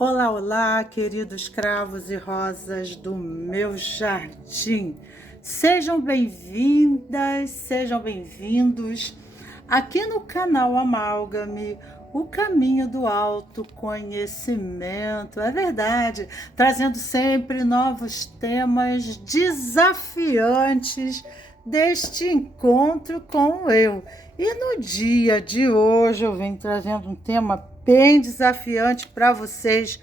Olá, olá, queridos cravos e rosas do meu jardim. Sejam bem-vindas, sejam bem-vindos aqui no canal Amálgame, o caminho do autoconhecimento. É verdade, trazendo sempre novos temas desafiantes deste encontro com o eu. E no dia de hoje eu venho trazendo um tema bem desafiante para vocês.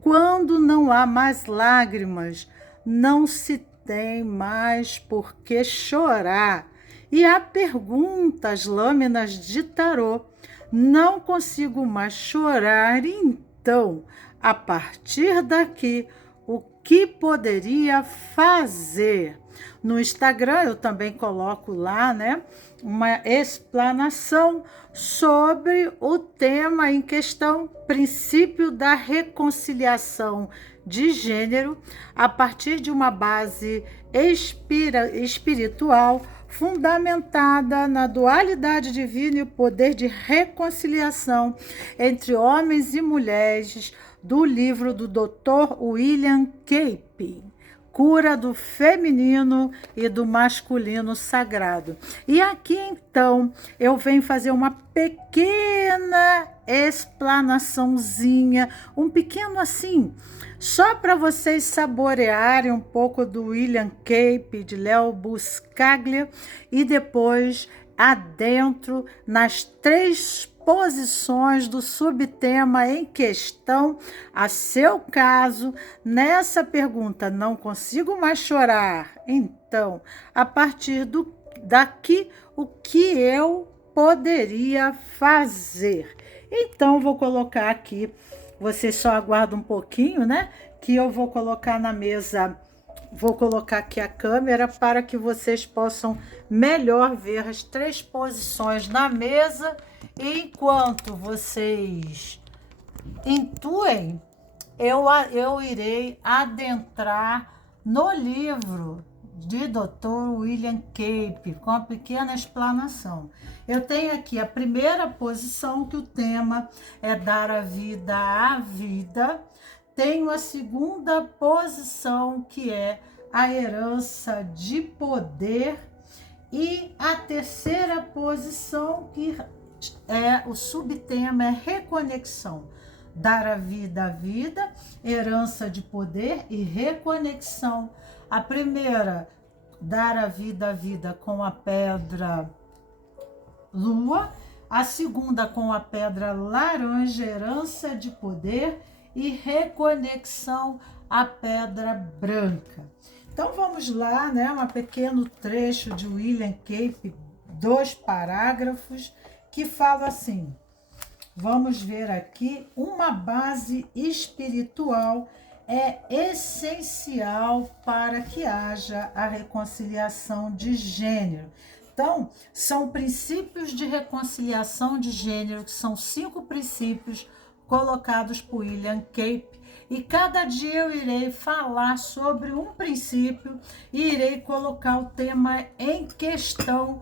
Quando não há mais lágrimas, não se tem mais por que chorar. E a pergunta, as lâminas de tarô, não consigo mais chorar, então, a partir daqui, o que poderia fazer? No Instagram eu também coloco lá, né, uma explanação sobre o tema em questão, princípio da reconciliação de gênero, a partir de uma base espiritual fundamentada na dualidade divina e o poder de reconciliação entre homens e mulheres, do livro do Dr. William Cape, Cura do Feminino e do Masculino Sagrado. E aqui, então, eu venho fazer uma pequena explanaçãozinha, um pequeno assim, só para vocês saborearem um pouco do William Cape, de Léo Buscaglia, e depois adentro nas 3 posições do subtema em questão, a seu caso, nessa pergunta, não consigo mais chorar. Então, a partir daqui, o que eu poderia fazer? Então, vou colocar aqui, você só aguarda um pouquinho, né? Que eu vou colocar na mesa. Vou colocar aqui a câmera para que vocês possam melhor ver as 3 posições na mesa. Enquanto vocês intuem, eu irei adentrar no livro de Dr. William Cape, com a pequena explanação. Eu tenho aqui a primeira posição, que o tema é dar a vida à vida. Tenho a segunda posição, que é a herança de poder. E a terceira posição, que o subtema é reconexão. Dar a vida à vida, herança de poder e reconexão. A primeira, dar a vida à vida, com a pedra lua. A segunda, com a pedra laranja, herança de poder e reconexão, a pedra branca. Então vamos lá, né? Um pequeno trecho de William Cape, 2 parágrafos, que fala assim: vamos ver aqui, uma base espiritual é essencial para que haja a reconciliação de gênero. Então, são princípios de reconciliação de gênero, que são 5 princípios colocados por William Cape, e cada dia eu irei falar sobre um princípio e irei colocar o tema em questão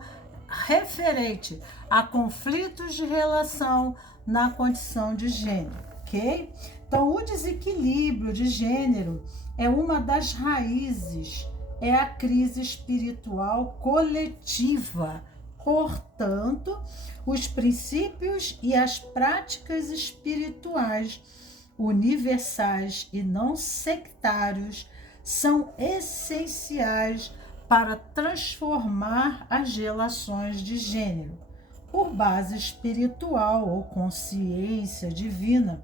referente a conflitos de relação na condição de gênero, ok? Então, o desequilíbrio de gênero é uma das raízes, é a crise espiritual coletiva. Portanto, os princípios e as práticas espirituais universais e não sectários são essenciais para transformar as relações de gênero. Por base espiritual ou consciência divina,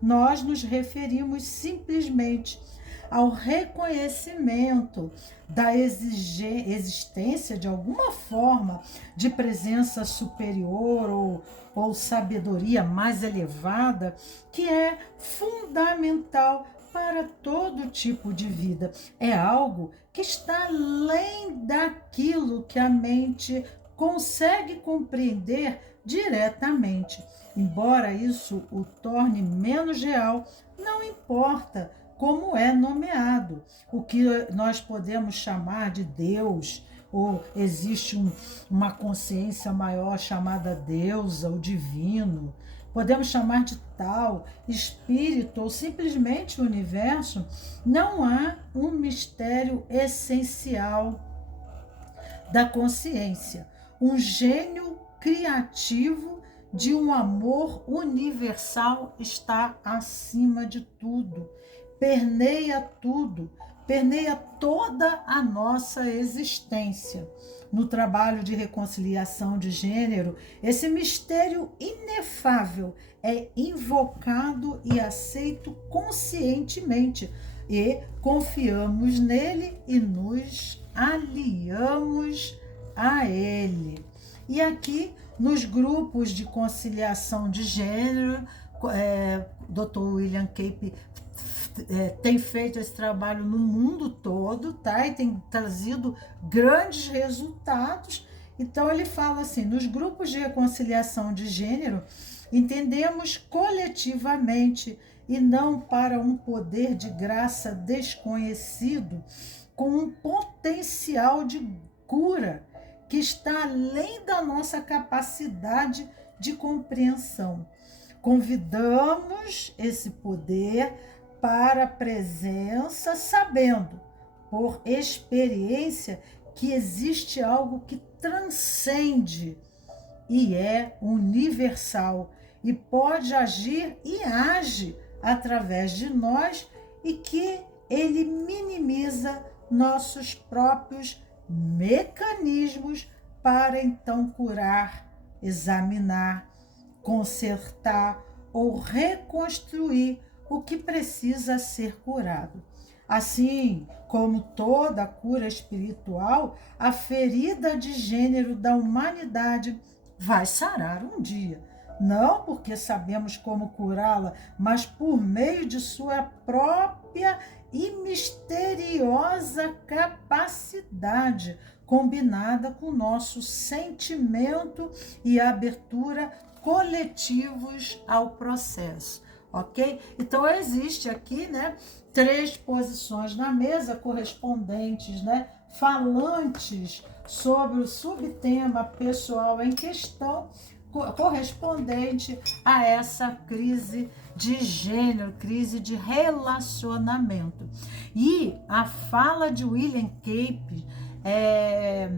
nós nos referimos simplesmente ao reconhecimento da existência de alguma forma de presença superior ou sabedoria mais elevada, que é fundamental para todo tipo de vida. É algo que está além daquilo que a mente consegue compreender diretamente. Embora isso o torne menos real, não importa como é nomeado. O que nós podemos chamar de Deus, ou existe uma consciência maior chamada deusa, o divino, podemos chamar de tal, espírito ou simplesmente universo, não há um mistério essencial da consciência, um gênio criativo de um amor universal está acima de tudo, permeia toda a nossa existência. No trabalho de reconciliação de gênero, esse mistério inefável é invocado e aceito conscientemente, e confiamos nele e nos aliamos a ele. E aqui, nos grupos de conciliação de gênero, Dr. William Cape tem feito esse trabalho no mundo todo, tá? E tem trazido grandes resultados. Então ele fala assim: nos grupos de reconciliação de gênero, entendemos coletivamente e não para um poder de graça desconhecido, com um potencial de cura que está além da nossa capacidade de compreensão. Convidamos esse poder para a presença, sabendo, por experiência, que existe algo que transcende e é universal e pode agir e age através de nós, e que ele minimiza nossos próprios mecanismos para então curar, examinar, consertar ou reconstruir o que precisa ser curado. Assim como toda cura espiritual, a ferida de gênero da humanidade vai sarar um dia. Não porque sabemos como curá-la, mas por meio de sua própria e misteriosa capacidade, combinada com nosso sentimento e abertura coletivos ao processo, ok? Então existe aqui, né, 3 posições na mesa correspondentes, né, falantes sobre o subtema pessoal em questão, correspondente a essa crise de gênero, crise de relacionamento. E a fala de William Cape é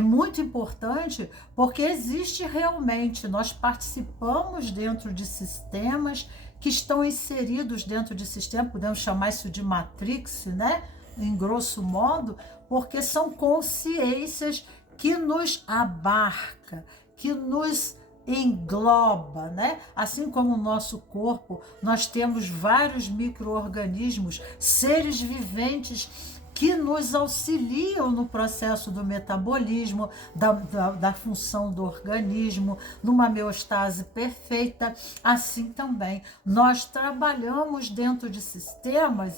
muito importante, porque existe realmente, nós participamos dentro de sistemas que estão inseridos dentro de sistemas, podemos chamar isso de matrix, né? Em grosso modo, porque são consciências que nos abarca, que nos engloba, né? Assim como o nosso corpo, nós temos vários micro-organismos, seres viventes que nos auxiliam no processo do metabolismo, da função do organismo, numa homeostase perfeita. Assim também, nós trabalhamos dentro de sistemas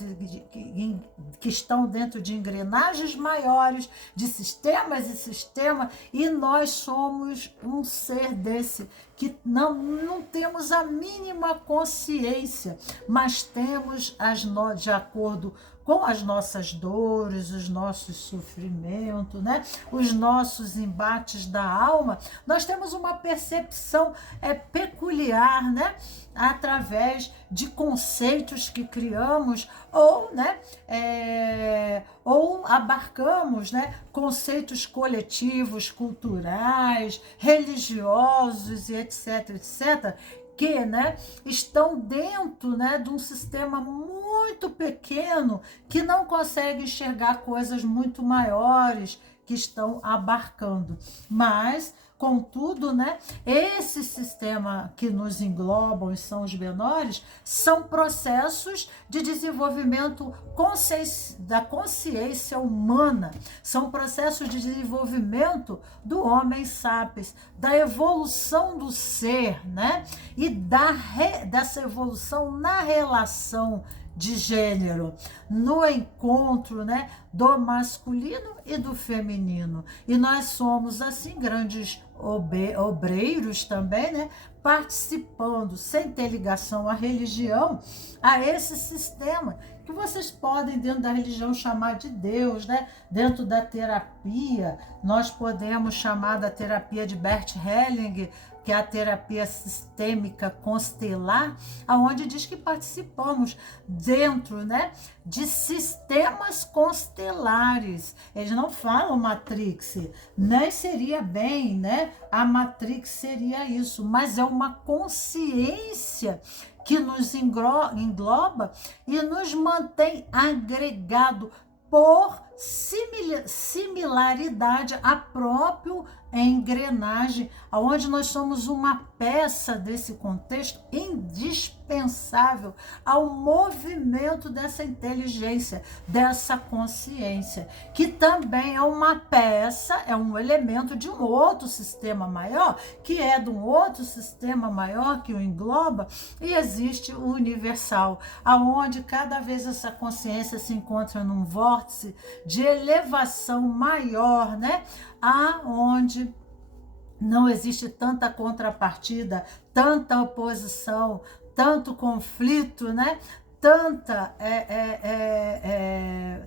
que estão dentro de engrenagens maiores, de sistemas e sistemas, e nós somos um ser desse, que não temos a mínima consciência, mas temos, de acordo com as nossas dores, os nossos sofrimentos, né? Os nossos embates da alma, nós temos uma percepção peculiar, né? Através de conceitos que criamos ou, né? Ou abarcamos, né? Conceitos coletivos, culturais, religiosos e etc, etc, que, né, estão dentro, né, de um sistema muito pequeno que não consegue enxergar coisas muito maiores que estão abarcando. Mas, contudo, né, esse sistema que nos englobam e são os menores, são processos de desenvolvimento da consciência humana, são processos de desenvolvimento do homem sapiens, da evolução do ser, né, e dessa evolução na relação de gênero, no encontro, né, do masculino e do feminino. E nós somos, assim, grandes obreiros também, né, participando, sem ter ligação à religião, a esse sistema que vocês podem, dentro da religião, chamar de Deus, né? Dentro da terapia, nós podemos chamar da terapia de Bert Hellinger, que é a terapia sistêmica constelar, aonde diz que participamos dentro, né, de sistemas constelares. Eles não falam Matrix, nem seria bem, né? A Matrix seria isso, mas é uma consciência que nos engloba e nos mantém agregado por similaridade à própria engrenagem, onde nós somos uma peça desse contexto indispensável ao movimento dessa inteligência, dessa consciência, que também é uma peça, é um elemento de um outro sistema maior, que é de um outro sistema maior que o engloba, e existe o universal, aonde cada vez essa consciência se encontra num vórtice de elevação maior, né? Aonde não existe tanta contrapartida, tanta oposição, tanto conflito, né?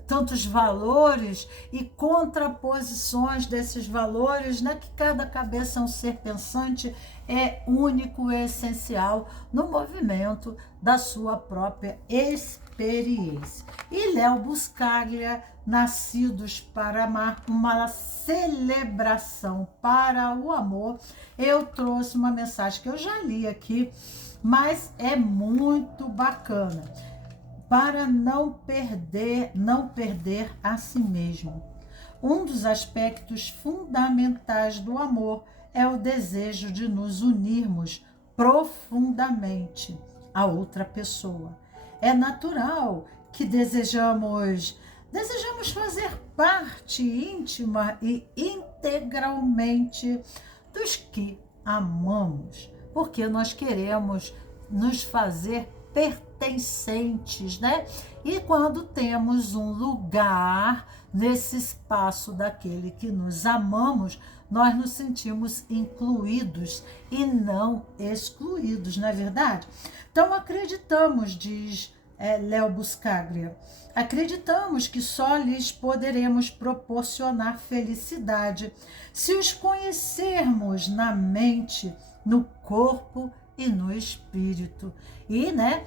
Tantos valores e contraposições desses valores, né? Que cada cabeça é um ser pensante, é único e essencial no movimento da sua própria experiência. E Léo Buscaglia, Nascidos para Amar, uma celebração para o amor, eu trouxe uma mensagem que eu já li aqui, mas é muito bacana, para não perder a si mesmo. Um dos aspectos fundamentais do amor é o desejo de nos unirmos profundamente a outra pessoa. É natural que desejamos fazer parte íntima e integralmente dos que amamos, porque nós queremos nos fazer pertencentes, né? E quando temos um lugar nesse espaço daquele que nos amamos, nós nos sentimos incluídos e não excluídos, não é verdade? Então acreditamos, diz Léo Buscaglia, acreditamos que só lhes poderemos proporcionar felicidade se os conhecermos na mente, no corpo e no espírito. E, né,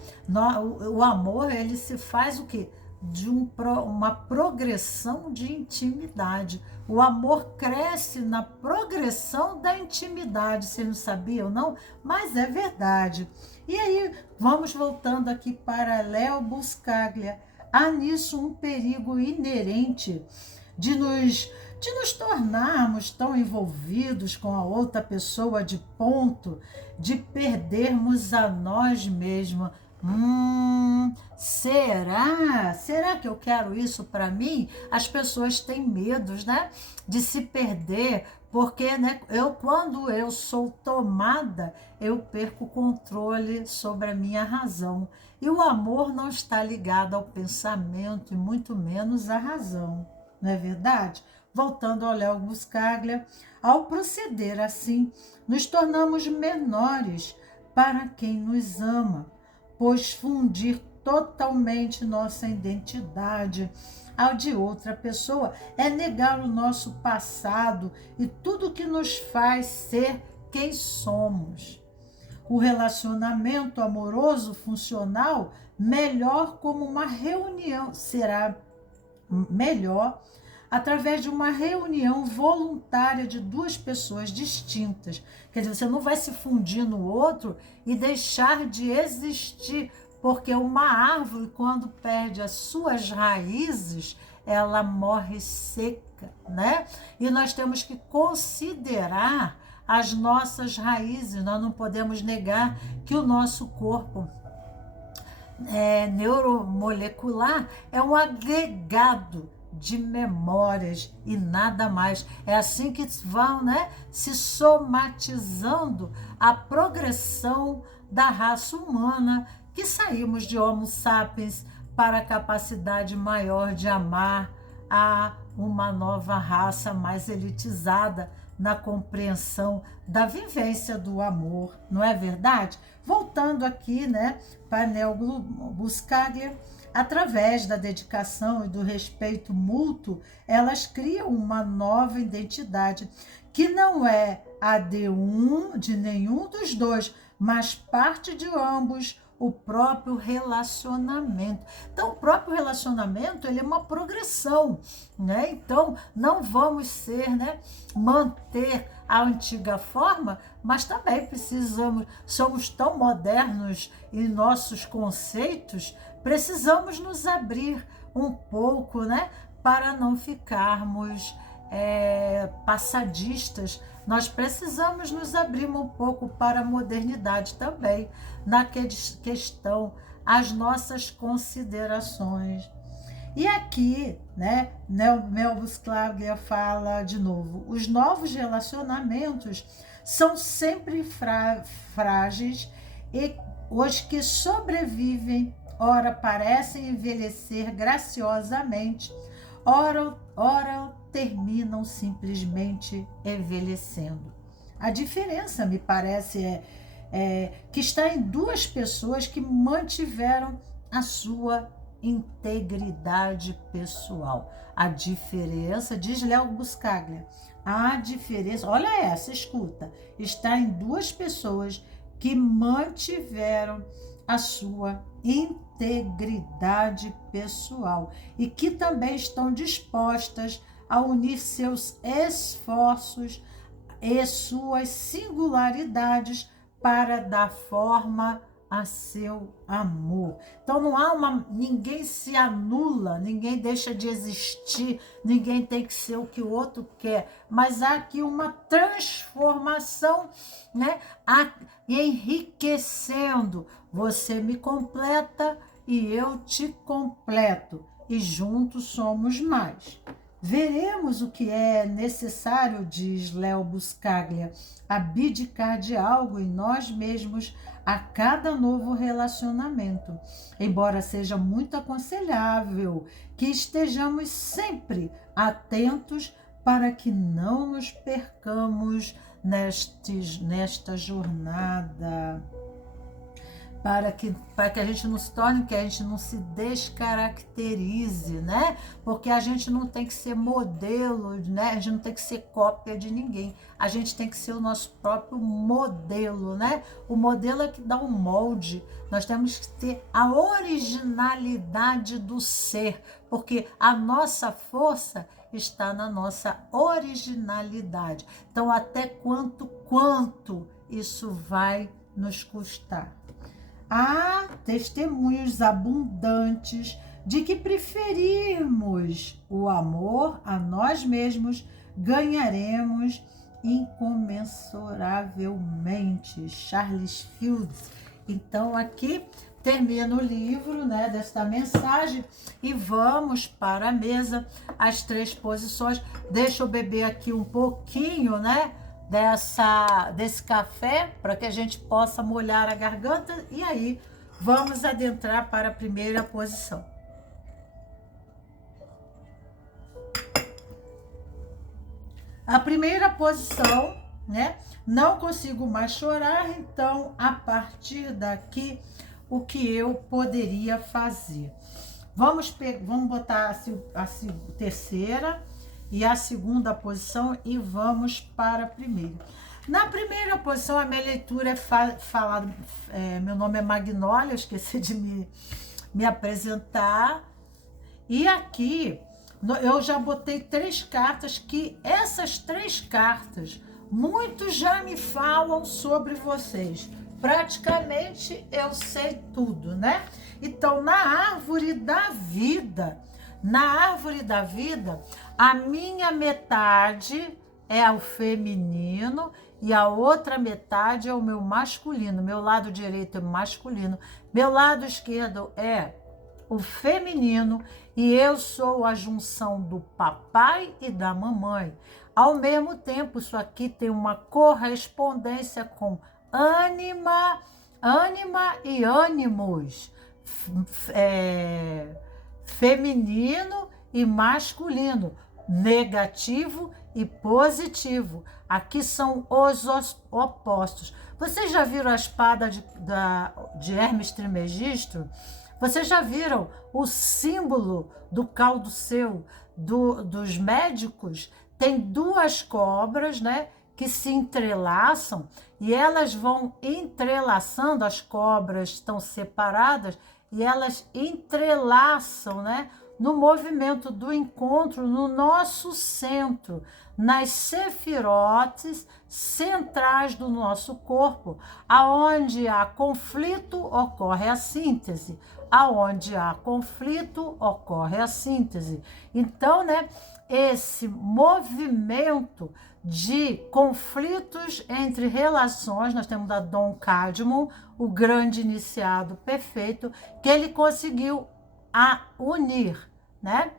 o amor, ele se faz o quê? De uma progressão de intimidade. O amor cresce na progressão da intimidade. Você não sabia ou não? Mas é verdade. E aí, vamos voltando aqui para Léo Buscaglia. Há nisso um perigo inerente de nos tornarmos tão envolvidos com a outra pessoa de ponto de perdermos a nós mesmos. Será que eu quero isso para mim? As pessoas têm medos, né, de se perder, porque, né, quando eu sou tomada, eu perco o controle sobre a minha razão. E o amor não está ligado ao pensamento e muito menos à razão, não é verdade? Voltando ao Léo Buscaglia, ao proceder assim, nos tornamos menores para quem nos ama, pois fundir totalmente nossa identidade ao de outra pessoa é negar o nosso passado e tudo que nos faz ser quem somos. O relacionamento amoroso funcional melhor como uma reunião, será melhor através de uma reunião voluntária de duas pessoas distintas. Quer dizer, você não vai se fundir no outro e deixar de existir, porque uma árvore, quando perde as suas raízes, ela morre seca, né? E nós temos que considerar as nossas raízes. Nós não podemos negar que o nosso corpo neuromolecular é um agregado de memórias e nada mais. É assim que vão, né, se somatizando a progressão da raça humana, que saímos de Homo sapiens para a capacidade maior de amar a uma nova raça mais elitizada na compreensão da vivência do amor, não é verdade? Voltando aqui, né, para Léo Buscaglia, através da dedicação e do respeito mútuo, elas criam uma nova identidade que não é a de nenhum dos dois, mas parte de ambos, o próprio relacionamento. Então, o próprio relacionamento, ele é uma progressão, né? Então, não vamos manter a antiga forma, mas também somos tão modernos em nossos conceitos, precisamos nos abrir um pouco, né? Para não ficarmos passadistas. Nós precisamos nos abrir um pouco para a modernidade também, na questão, as nossas considerações. E aqui, né, Mel Buscaglia fala de novo, os novos relacionamentos são sempre frágeis e os que sobrevivem, ora parecem envelhecer graciosamente, ora terminam simplesmente envelhecendo. A diferença, me parece, que está em duas pessoas que mantiveram a sua integridade pessoal. A diferença, diz Léo Buscaglia, a diferença, olha essa, escuta, está em duas pessoas que mantiveram a sua integridade pessoal e que também estão dispostas a unir seus esforços e suas singularidades para dar forma a seu amor. Então não há ninguém se anula, ninguém deixa de existir, ninguém tem que ser o que o outro quer, mas há aqui uma transformação, né? Enriquecendo. Você me completa e eu te completo, e juntos somos mais. Veremos o que é necessário, diz Léo Buscaglia, abdicar de algo em nós mesmos a cada novo relacionamento, embora seja muito aconselhável que estejamos sempre atentos para que não nos percamos nesta jornada. Para que a gente não se torne, que a gente não se descaracterize, né? Porque a gente não tem que ser modelo, né? A gente não tem que ser cópia de ninguém. A gente tem que ser o nosso próprio modelo, né? O modelo é que dá um molde. Nós temos que ter a originalidade do ser, porque a nossa força está na nossa originalidade. Então, até quanto isso vai nos custar? Há testemunhos abundantes de que preferirmos o amor a nós mesmos, ganharemos incomensuravelmente. Charles Fields. Então, aqui termina o livro, né, desta mensagem, e vamos para a mesa, as 3 posições. Deixa eu beber aqui um pouquinho, né, desse café, para que a gente possa molhar a garganta, e aí vamos adentrar para a primeira posição. A primeira posição, né? Não consigo mais chorar, então a partir daqui, o que eu poderia fazer? Vamos botar a terceira e a segunda posição e vamos para a primeira. Na primeira posição, a minha leitura é falada. Meu nome é Magnólia, eu esqueci de me apresentar. E aqui eu já botei 3 cartas, que essas 3 cartas, muitos já me falam sobre vocês. Praticamente eu sei tudo, né? Então, na árvore da vida, a minha metade é o feminino e a outra metade é o meu masculino. Meu lado direito é masculino, meu lado esquerdo é o feminino, e eu sou a junção do papai e da mamãe. Ao mesmo tempo, isso aqui tem uma correspondência com ânima e ânimos, feminino e masculino, negativo e positivo. Aqui são os opostos. Vocês já viram a espada de Hermes Trismegisto? Vocês já viram o símbolo do caduceu dos médicos? tem duas cobras, né, que se entrelaçam e elas vão entrelaçando, as cobras estão separadas e elas entrelaçam, né, no movimento do encontro no nosso centro, nas sefirotes centrais do nosso corpo, aonde há conflito ocorre a síntese, aonde há conflito ocorre a síntese. Então, né, esse movimento de conflitos entre relações, nós temos Dom Cadmon, o grande iniciado perfeito, que ele conseguiu unir, né,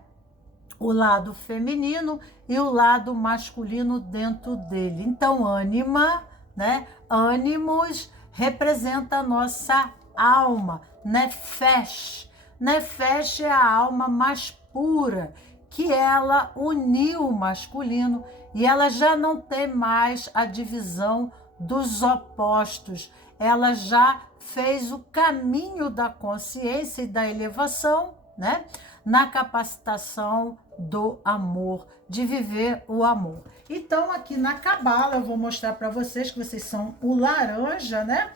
o lado feminino e o lado masculino dentro dele. Então, ânima, né, ânimos representa a nossa alma, Nefesh. Nefesh é a alma mais pura, que ela uniu o masculino e ela já não tem mais a divisão dos opostos. Ela já fez o caminho da consciência e da elevação, né? Na capacitação do amor, de viver o amor. Então, aqui na Cabala, eu vou mostrar para vocês que vocês são o laranja, né?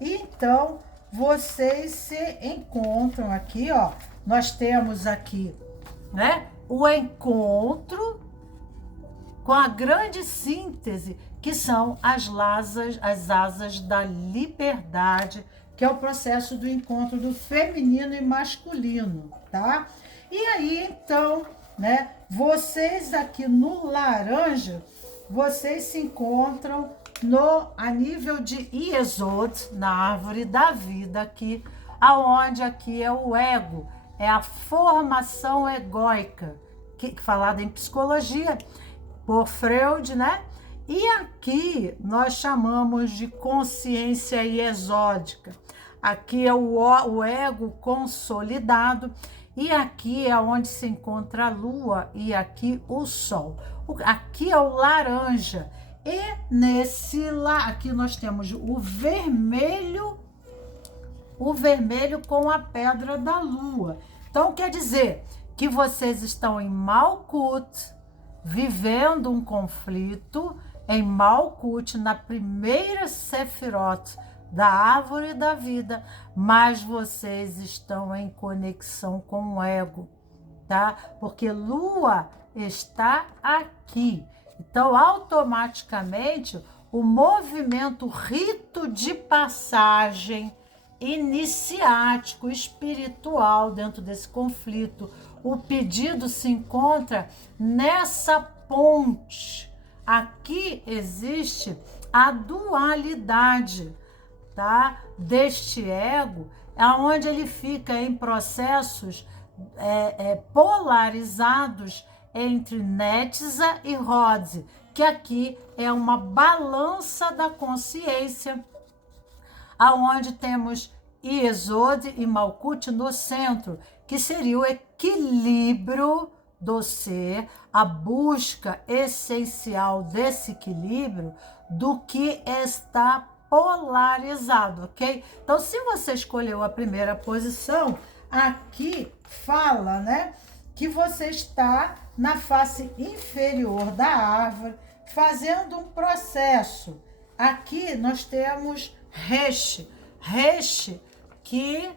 Então, vocês se encontram aqui, ó. Nós temos aqui, né, o encontro com a grande síntese, que são as asas da liberdade, que é o processo do encontro do feminino e masculino, tá? E aí, então, né, vocês aqui no laranja, vocês se encontram a nível de Yesod, na árvore da vida aqui, aonde aqui é o ego, é a formação egóica, que falada em psicologia por Freud, né? E aqui nós chamamos de consciência iesódica. Aqui é o ego consolidado e aqui é onde se encontra a lua e aqui o sol. Aqui é o laranja e aqui nós temos o vermelho com a pedra da lua. Então quer dizer que vocês estão em Malkut, vivendo um conflito em Malkut, na primeira Sefirot da árvore da vida, mas vocês estão em conexão com o ego, tá? Porque Lua está aqui. Então, automaticamente, o movimento, rito de passagem iniciático, espiritual dentro desse conflito, o pedido se encontra nessa ponte. Aqui existe a dualidade, tá, deste ego, onde ele fica em processos polarizados entre Netza e Rhodse, que aqui é uma balança da consciência, aonde temos Yesod e Malkut no centro, que seria o equilíbrio do ser, a busca essencial desse equilíbrio do que está polarizado, ok? Então, se você escolheu a primeira posição, aqui fala, né, que você está na face inferior da árvore, fazendo um processo. Aqui nós temos Resh, que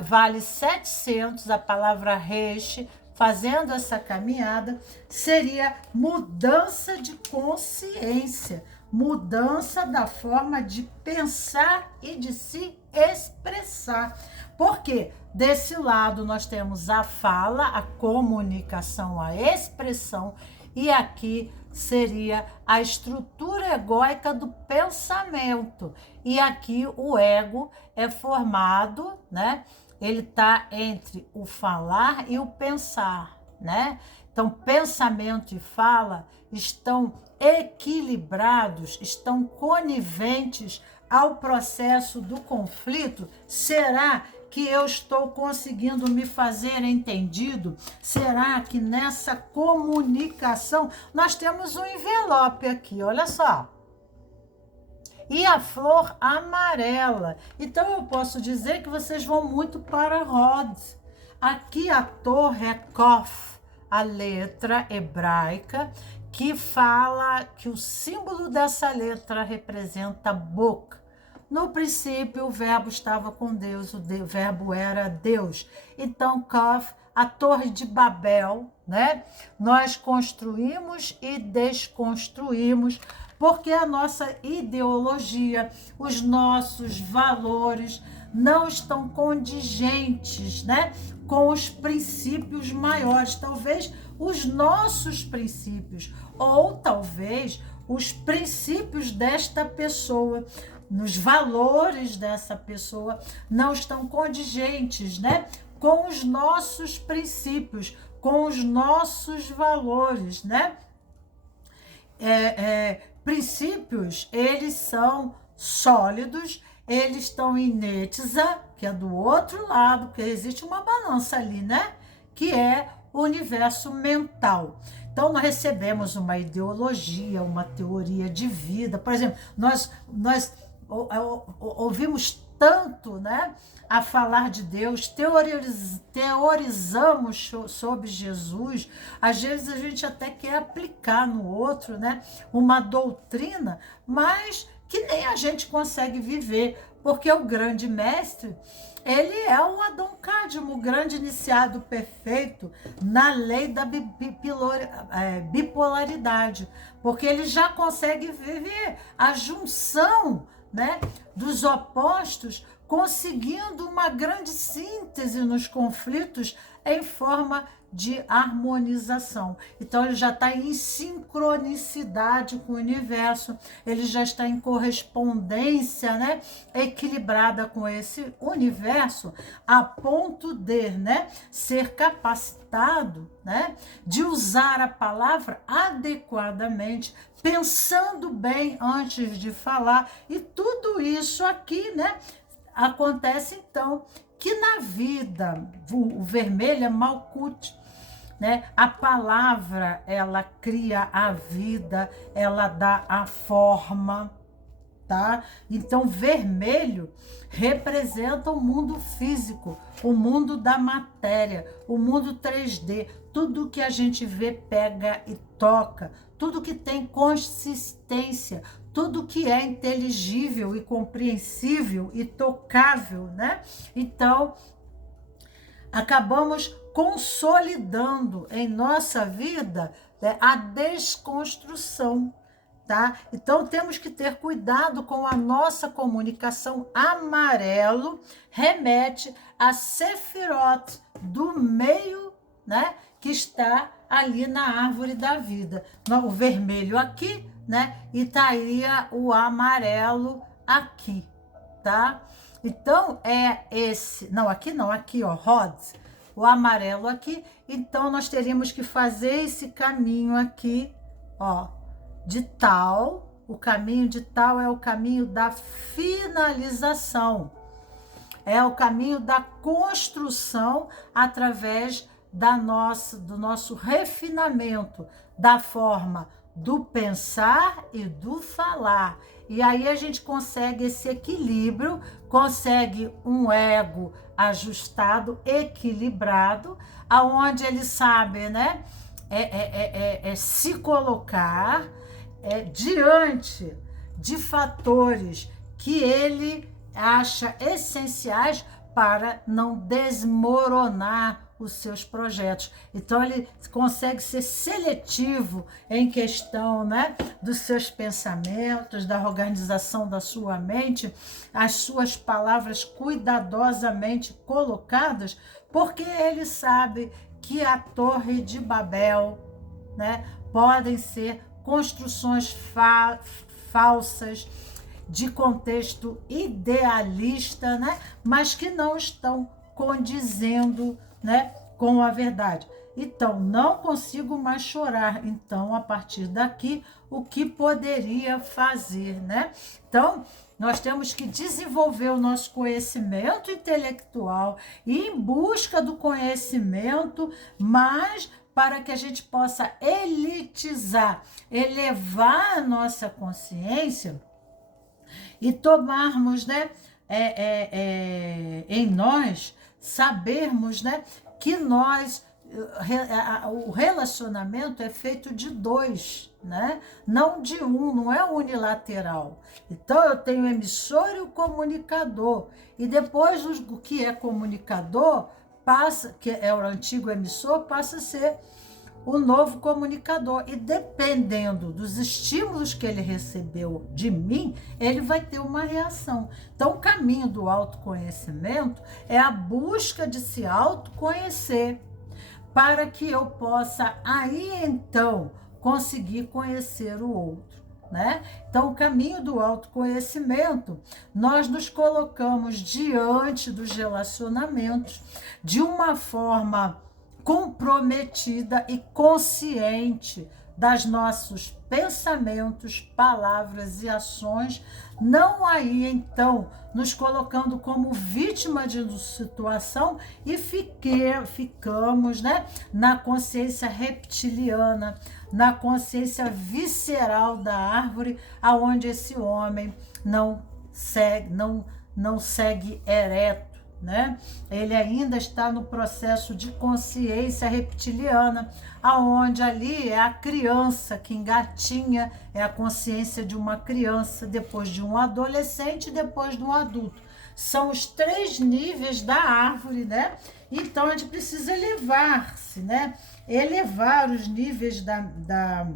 vale 700, a palavra Resh, fazendo essa caminhada, seria mudança de consciência, mudança da forma de pensar e de se expressar. Porque desse lado nós temos a fala, a comunicação, a expressão, e aqui seria a estrutura egóica do pensamento. E aqui o ego é formado, né? Ele está entre o falar e o pensar, né? Então, pensamento e fala estão equilibrados, estão coniventes ao processo do conflito. Será que eu estou conseguindo me fazer entendido? Será que nessa comunicação nós temos um envelope aqui, olha só. E a flor amarela. Então eu posso dizer que vocês vão muito para Rhodes. Aqui a torre é Kof, a letra hebraica, que fala que o símbolo dessa letra representa boca. No princípio, o verbo estava com Deus, o verbo era Deus. Então, Kaf, a Torre de Babel, né? Nós construímos e desconstruímos, porque a nossa ideologia, os nossos valores não estão condigentes, né, com os princípios maiores. Talvez os nossos princípios, ou talvez os princípios desta pessoa, nos valores dessa pessoa, não estão condigentes, né, com os nossos princípios, com os nossos valores, né? Princípios, eles são sólidos, eles estão em Netza, que é do outro lado, porque existe uma balança ali, né? Que é o universo mental. Então, nós recebemos uma ideologia, uma teoria de vida. Por exemplo, nós ouvimos tanto, né, a falar de Deus, teorizamos sobre Jesus, às vezes a gente até quer aplicar no outro, né, uma doutrina, mas que nem a gente consegue viver, porque o grande mestre, ele é o Adão Cadmo, o grande iniciado perfeito na lei da bipolaridade, porque ele já consegue viver a junção, né, dos opostos, conseguindo uma grande síntese nos conflitos em forma de harmonização. Então, ele já está em sincronicidade com o universo, ele já está em correspondência, né, equilibrada com esse universo, a ponto de, né, ser capacitado, né, de usar a palavra adequadamente, pensando bem antes de falar. E tudo isso aqui, né, acontece então que na vida, o vermelho é Malkuth, né? A palavra, ela cria a vida, ela dá a forma, tá? Então, vermelho representa o mundo físico, o mundo da matéria, o mundo 3D, tudo que a gente vê, pega e toca, tudo que tem consistência, tudo que é inteligível e compreensível e tocável, né? Então, acabamos consolidando em nossa vida, né, a desconstrução, tá? Então, temos que ter cuidado com a nossa comunicação. Amarelo remete a Sefirot do meio, né, que está ali na árvore da vida. O vermelho aqui, né, e estaria o amarelo aqui, tá? Então, é esse... Não, aqui, ó, Rhodes, o amarelo aqui. Então, nós teríamos que fazer esse caminho aqui, ó, de tal. O caminho de tal é o caminho da finalização. É o caminho da construção através do nosso refinamento, da forma do pensar e do falar. E aí a gente consegue esse equilíbrio, consegue um ego ajustado, equilibrado, aonde ele sabe, né, se colocar diante de fatores que ele acha essenciais para não desmoronar os seus projetos. Então, ele consegue ser seletivo em questão, né, dos seus pensamentos, da organização da sua mente, as suas palavras cuidadosamente colocadas, porque ele sabe que a Torre de Babel, né, podem ser construções falsas, de contexto idealista, né, mas que não estão condizendo, né, com a verdade. Então, não consigo mais chorar. Então, a partir daqui, o que poderia fazer, né? Então, nós temos que desenvolver o nosso conhecimento intelectual e em busca do conhecimento, mas para que a gente possa elitizar, elevar a nossa consciência e tomarmos, né, em nós, sabermos, né, que nós o relacionamento é feito de dois, né? Não de um, não é unilateral. Então, eu tenho o emissor e o comunicador. E depois, o que é comunicador, passa, que é o antigo emissor, passa a ser o novo comunicador. E dependendo dos estímulos que ele recebeu de mim, ele vai ter uma reação. Então, o caminho do autoconhecimento é a busca de se autoconhecer, para que eu possa aí então conseguir conhecer o outro, né? Então, o caminho do autoconhecimento, nós nos colocamos diante dos relacionamentos de uma forma comprometida e consciente das nossos pensamentos, palavras e ações, não aí então nos colocando como vítima de situação e ficamos, né, na consciência reptiliana, na consciência visceral da árvore, aonde esse homem não segue ereto, né? Ele ainda está no processo de consciência reptiliana, aonde ali é a criança que engatinha, é a consciência de uma criança, depois de um adolescente, depois de um adulto. São os 3 níveis da árvore, né? Então, a gente precisa elevar-se, né? Elevar os níveis da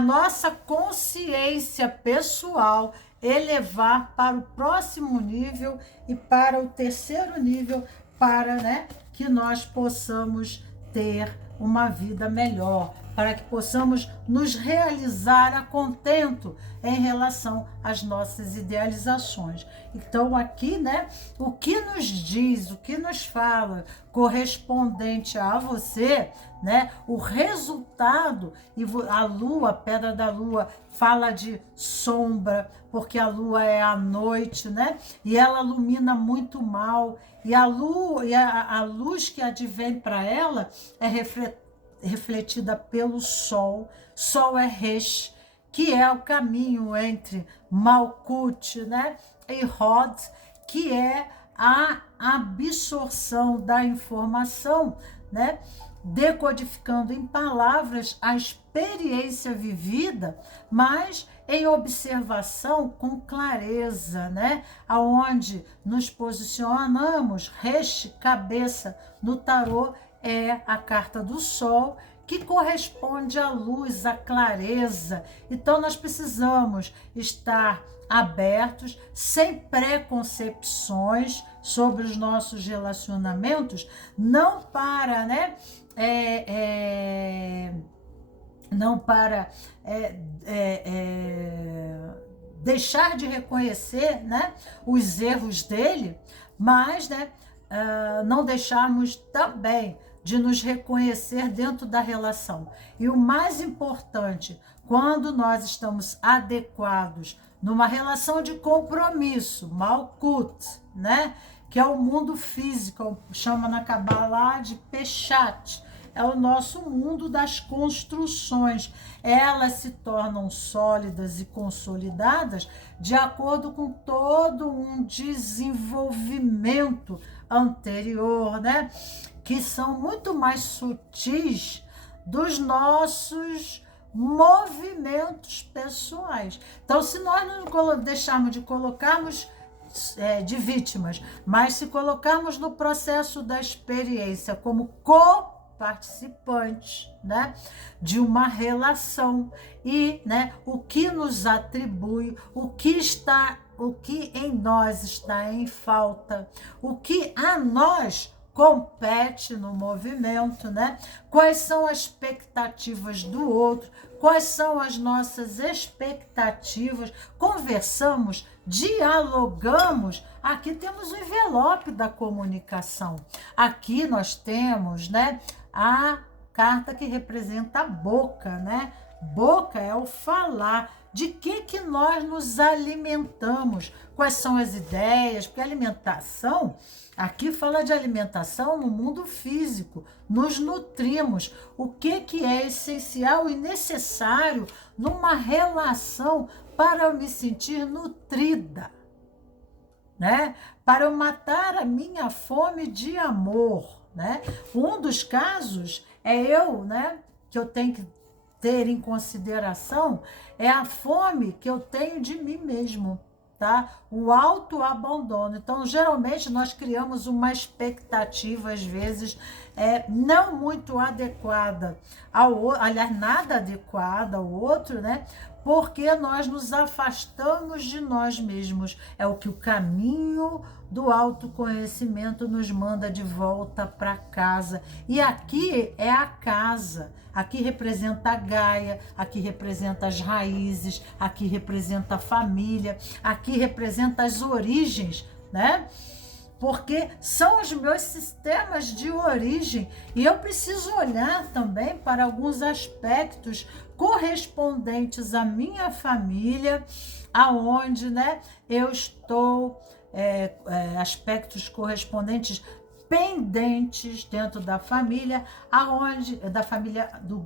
nossa consciência pessoal, elevar para o próximo nível e para o terceiro nível, para, né, que nós possamos ter uma vida melhor, para que possamos nos realizar a contento em relação às nossas idealizações. Então, aqui, né, o que nos diz, o que nos fala correspondente a você, né, o resultado, e a lua, a pedra da lua, fala de sombra, porque a lua é a noite, né, e ela ilumina muito mal, e a luz que advém para ela é refletida pelo sol. Sol é Resh, que é o caminho entre Malkut, né, e Hod, que é a absorção da informação, né, decodificando em palavras a experiência vivida, mas em observação com clareza, né? Aonde nos posicionamos, Resh, cabeça, no tarô é a carta do sol, que corresponde à luz, à clareza. Então, nós precisamos estar abertos, sem preconcepções sobre os nossos relacionamentos, não para, né, não para deixar de reconhecer, né, os erros dele, mas, né, não deixarmos também de nos reconhecer dentro da relação. E o mais importante, quando nós estamos adequados numa relação de compromisso, Malkut, né, que é o mundo físico, chama na Kabbalah de Peshat, é o nosso mundo das construções. Elas se tornam sólidas e consolidadas de acordo com todo um desenvolvimento anterior, né? Que são muito mais sutis dos nossos movimentos pessoais. Então, se nós não deixarmos de colocarmos de vítimas, mas se colocarmos no processo da experiência como co-participantes, né, de uma relação, e, né, o que nos atribui, o que em nós está em falta, o que a nós compete no movimento, né? Quais são as expectativas do outro, quais são as nossas expectativas, conversamos, dialogamos. Aqui temos o envelope da comunicação. Aqui nós temos, né, a carta que representa a boca, né? Boca é o falar. De que nós nos alimentamos? Quais são as ideias? Porque a alimentação, aqui fala de alimentação no mundo físico. Nos nutrimos. O que é essencial e necessário numa relação para eu me sentir nutrida, né? Para eu matar a minha fome de amor, né? Um dos casos é eu, né, que eu tenho que ter em consideração, é a fome que eu tenho de mim mesmo, tá? O autoabandono. Então, geralmente, nós criamos uma expectativa, às vezes, não muito adequada ao outro, aliás, nada adequada ao outro, né? Porque nós nos afastamos de nós mesmos. É o que o caminho do autoconhecimento nos manda de volta para casa. E aqui é a casa. Aqui representa a Gaia, aqui representa as raízes, aqui representa a família, aqui representa as origens, né? Porque são os meus sistemas de origem e eu preciso olhar também para alguns aspectos correspondentes à minha família, aonde, né, eu estou, aspectos correspondentes pendentes dentro da família,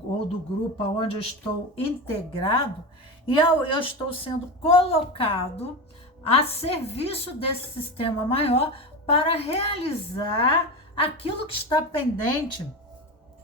ou do grupo aonde eu estou integrado, e eu estou sendo colocado a serviço desse sistema maior para realizar aquilo que está pendente,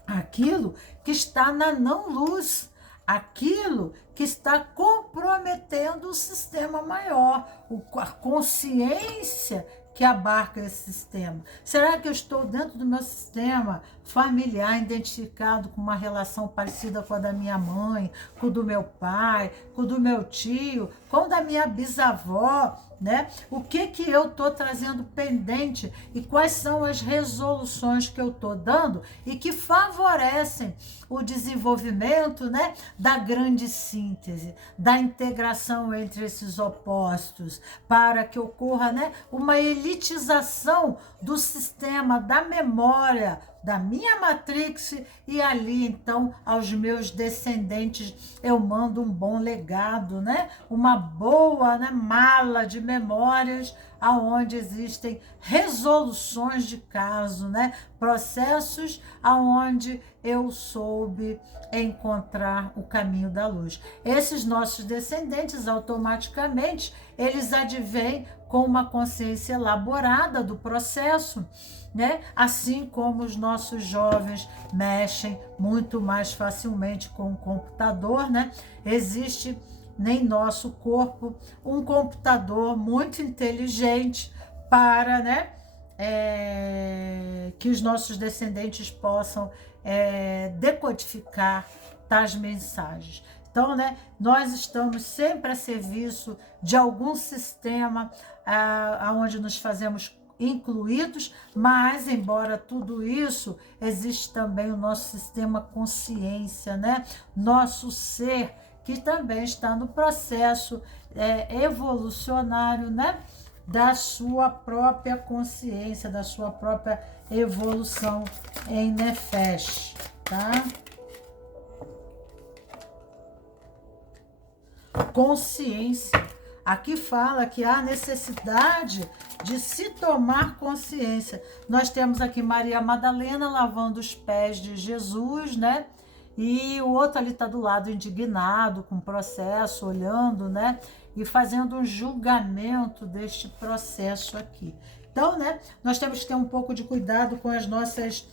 aquilo que está na não-luz, aquilo que está comprometendo o sistema maior, a consciência que abarca esse sistema. Será que eu estou dentro do meu sistema familiar identificado com uma relação parecida com a da minha mãe, com o do meu pai, com o do meu tio, com o da minha bisavó, né? O que eu estou trazendo pendente e quais são as resoluções que eu estou dando e que favorecem o desenvolvimento, né, da grande síntese, da integração entre esses opostos, para que ocorra, né, uma elitização do sistema da memória, da minha matrix, e ali, então, aos meus descendentes, eu mando um bom legado, né? Uma boa, né, mala de memórias, aonde existem resoluções de caso, né? Processos aonde eu soube encontrar o caminho da luz. Esses nossos descendentes, automaticamente, eles advêm com uma consciência elaborada do processo, né? Assim como os nossos jovens mexem muito mais facilmente com o computador, né? Existe em nosso corpo um computador muito inteligente para, né, que os nossos descendentes possam decodificar tais mensagens. Então, né, nós estamos sempre a serviço de algum sistema onde nos fazemos incluídos, mas, embora tudo isso, existe também o nosso sistema consciência, né? Nosso ser, que também está no processo evolucionário, né? Da sua própria consciência, da sua própria evolução em Nefesh, tá? Consciência. Aqui fala que há necessidade de se tomar consciência. Nós temos aqui Maria Madalena lavando os pés de Jesus, né? E o outro ali está do lado indignado com o processo, olhando, né? E fazendo um julgamento deste processo aqui. Então, né? Nós temos que ter um pouco de cuidado com as nossas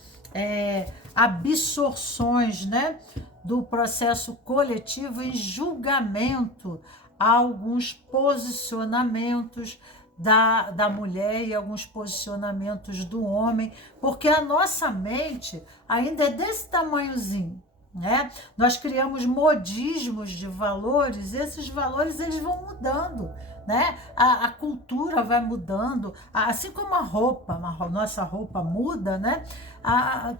absorções, né? Do processo coletivo em julgamento a alguns posicionamentos da mulher e alguns posicionamentos do homem, porque a nossa mente ainda é desse tamanhozinho, né? Nós criamos modismos de valores, e esses valores eles vão mudando, né? A cultura vai mudando, assim como nossa roupa muda, né?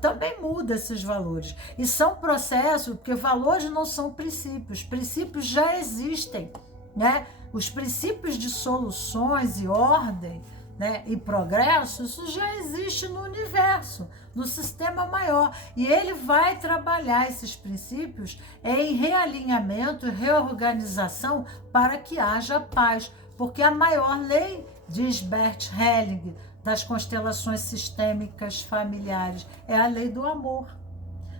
Também muda esses valores. E são processos, porque valores não são princípios, princípios já existem, né? Os princípios de soluções e ordem, né, e progresso, isso já existe no universo, no sistema maior. E ele vai trabalhar esses princípios em realinhamento e reorganização para que haja paz. Porque a maior lei, diz Bert Helling, das constelações sistêmicas familiares, é a lei do amor.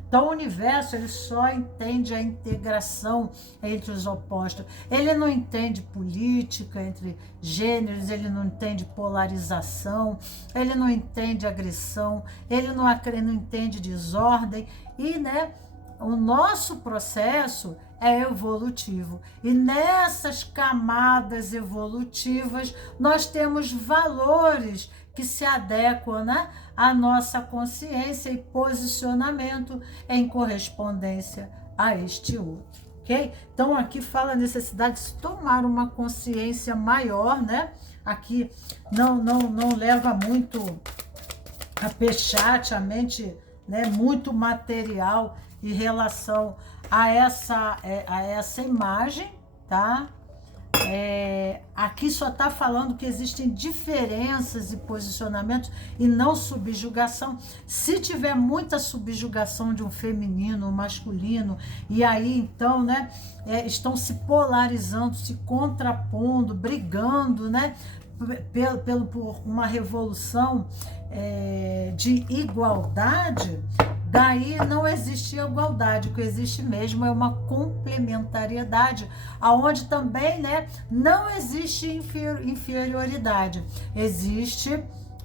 Então, o universo, ele só entende a integração entre os opostos. Ele não entende política entre gêneros, ele não entende polarização, ele não entende agressão, ele não entende desordem. E, né, o nosso processo é evolutivo. E nessas camadas evolutivas, nós temos valores que se adequam, né, à nossa consciência e posicionamento em correspondência a este outro, ok? Então, aqui fala a necessidade de se tomar uma consciência maior, né? Aqui não leva muito a peixate, a mente, né, muito material em relação a essa imagem, tá? Aqui só está falando que existem diferenças e posicionamentos e não subjugação. Se tiver muita subjugação de um feminino, um masculino, e aí então, né, estão se polarizando, se contrapondo, brigando, né, por uma revolução de igualdade, daí não existe igualdade. O que existe mesmo é uma complementariedade, aonde também, né, não existe inferioridade. Existe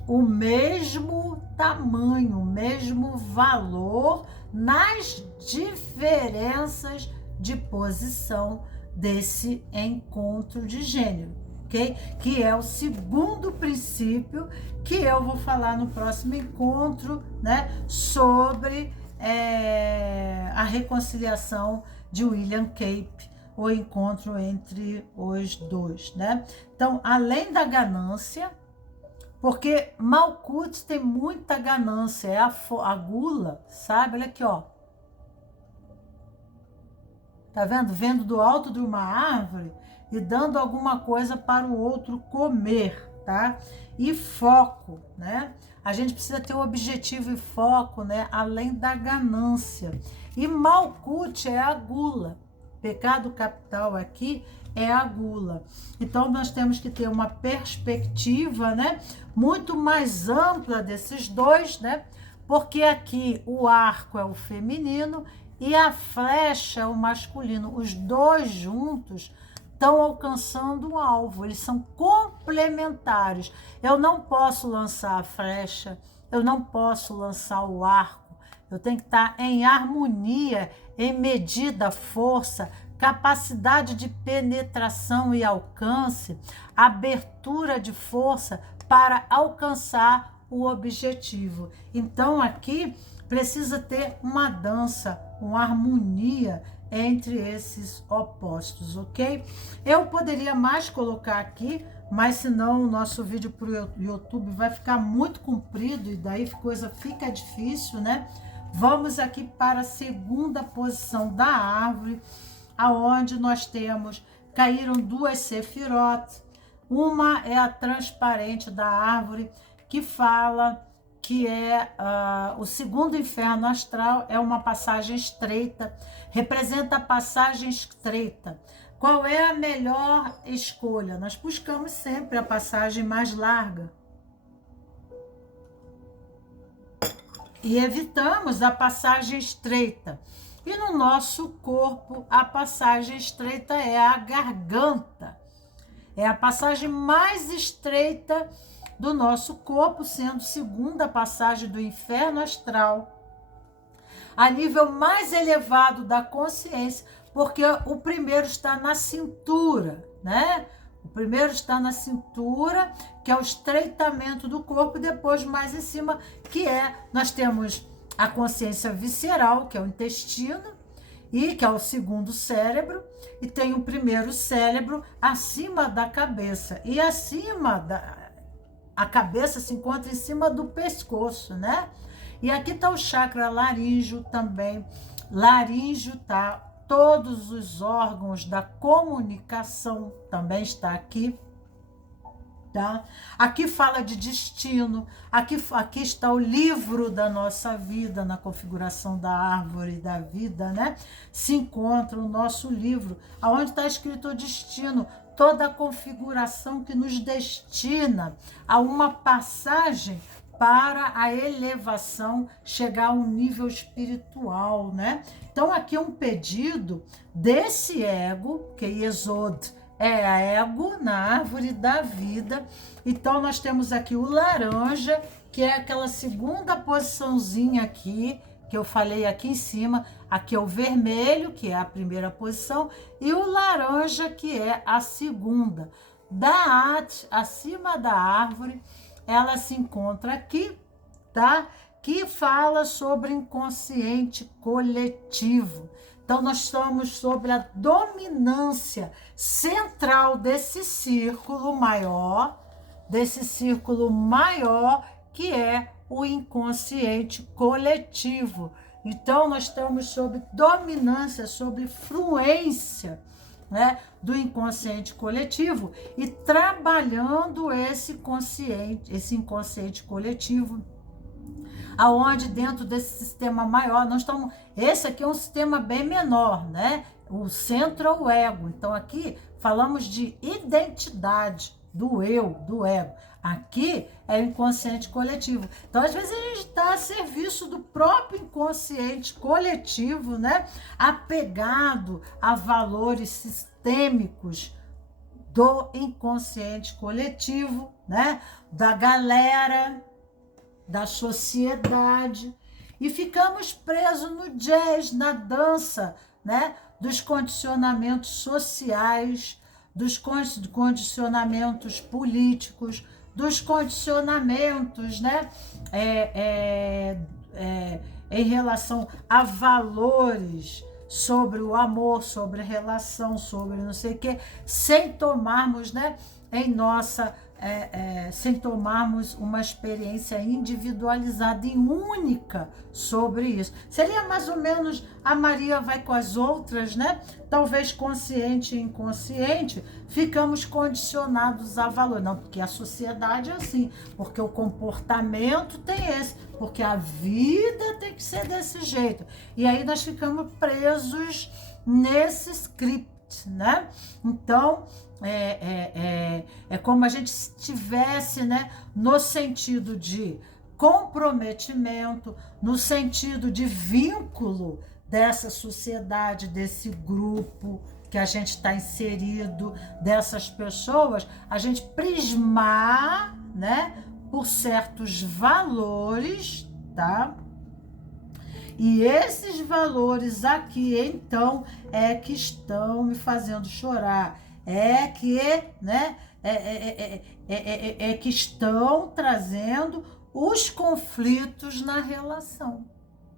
o mesmo tamanho, o mesmo valor nas diferenças de posição desse encontro de gênero. Okay? Que é o segundo princípio que eu vou falar no próximo encontro, né, sobre a reconciliação de William Cape, o encontro entre os dois, né? Então, além da ganância, porque Malkuth tem muita ganância, é a gula, sabe? Olha aqui, ó. Tá vendo? Vendo do alto de uma árvore e dando alguma coisa para o outro comer, tá? E foco, né? A gente precisa ter um objetivo e foco, né? Além da ganância. E Malkuth é a gula. Pecado capital aqui é a gula. Então, nós temos que ter uma perspectiva, né, muito mais ampla desses dois, né? Porque aqui o arco é o feminino e a flecha é o masculino. Os dois juntos estão alcançando o alvo, eles são complementares. Eu não posso lançar a flecha, eu não posso lançar o arco, eu tenho que estar em harmonia, em medida, força, capacidade de penetração e alcance, abertura de força para alcançar o objetivo. Então aqui precisa ter uma dança, uma harmonia entre esses opostos, ok? Eu poderia mais colocar aqui, mas senão o nosso vídeo para o YouTube vai ficar muito comprido e daí a coisa fica difícil, né? Vamos aqui para a segunda posição da árvore, aonde nós temos, caíram duas sefirot. Uma é a transparente da árvore, que fala que é o segundo inferno astral, é uma passagem estreita, representa a passagem estreita. Qual é a melhor escolha? Nós buscamos sempre a passagem mais larga. E evitamos a passagem estreita. E no nosso corpo, a passagem estreita é a garganta. É a passagem mais estreita do nosso corpo, sendo segunda passagem do inferno astral, a nível mais elevado da consciência, porque o primeiro está na cintura, né? O primeiro está na cintura, que é o estreitamento do corpo, e depois mais em cima, nós temos a consciência visceral, que é o intestino, e que é o segundo cérebro, e tem o primeiro cérebro acima da cabeça, e a cabeça se encontra em cima do pescoço, né? E aqui está o chakra laríngeo também. Laríngeo tá, todos os órgãos da comunicação também está aqui, tá? Aqui fala de destino, aqui está o livro da nossa vida, na configuração da árvore da vida, né? Se encontra o nosso livro, aonde está escrito o destino, toda a configuração que nos destina a uma passagem para a elevação, chegar a um nível espiritual, né? Então, aqui é um pedido desse ego, que Yesod é a ego na árvore da vida. Então, nós temos aqui o laranja, que é aquela segunda posiçãozinha aqui, que eu falei aqui em cima. Aqui é o vermelho, que é a primeira posição, e o laranja, que é a segunda. Daat, acima da árvore, ela se encontra aqui, tá? Que fala sobre inconsciente coletivo. Então, nós estamos sobre a dominância central desse círculo maior, que é o inconsciente coletivo. Então, nós estamos sobre dominância, sobre fluência, né, do inconsciente coletivo e trabalhando esse inconsciente coletivo, aonde dentro desse sistema maior nós estamos. Esse aqui é um sistema bem menor, né? O centro é o ego. Então aqui falamos de identidade do eu, do ego. Aqui é o inconsciente coletivo. Então, às vezes, a gente está a serviço do próprio inconsciente coletivo, né? Apegado a valores sistêmicos do inconsciente coletivo, né? Da galera, da sociedade. E ficamos presos no jazz, na dança, né? Dos condicionamentos sociais, dos condicionamentos políticos, dos condicionamentos, né, em relação a valores sobre o amor, sobre a relação, sobre não sei o quê, sem tomarmos, né, sem tomarmos uma experiência individualizada e única sobre isso. Seria mais ou menos a Maria vai com as outras, né? Talvez consciente e inconsciente, ficamos condicionados a valor. Não, porque a sociedade é assim, porque o comportamento tem esse, porque a vida tem que ser desse jeito. E aí nós ficamos presos nesse script, né? Então, é como a gente estivesse, né, no sentido de comprometimento, no sentido de vínculo dessa sociedade, desse grupo que a gente está inserido, dessas pessoas, a gente prismar, né, por certos valores, tá? E esses valores aqui, então, é que estão me fazendo chorar. Né, que estão trazendo os conflitos na relação,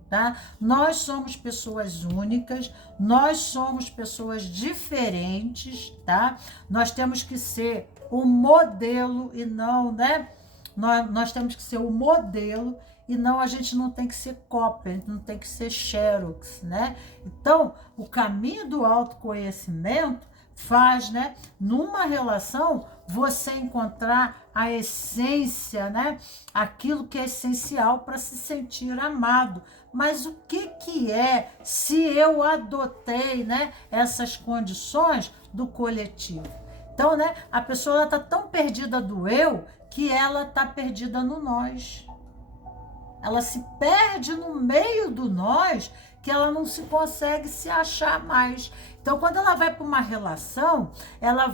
tá? Nós somos pessoas únicas, nós somos pessoas diferentes, tá? Nós temos que ser o modelo e não, né? Nós temos que ser o modelo e não, a gente não tem que ser cópia, a gente não tem que ser xerox, né? Então, o caminho do autoconhecimento faz, né, numa relação, você encontrar a essência, né, aquilo que é essencial para se sentir amado. Mas o que é se eu adotei, né, essas condições do coletivo? Então, né, a pessoa está tão perdida do eu que ela está perdida no nós. Ela se perde no meio do nós, que ela não se consegue se achar mais. Então, quando ela vai para uma relação, ela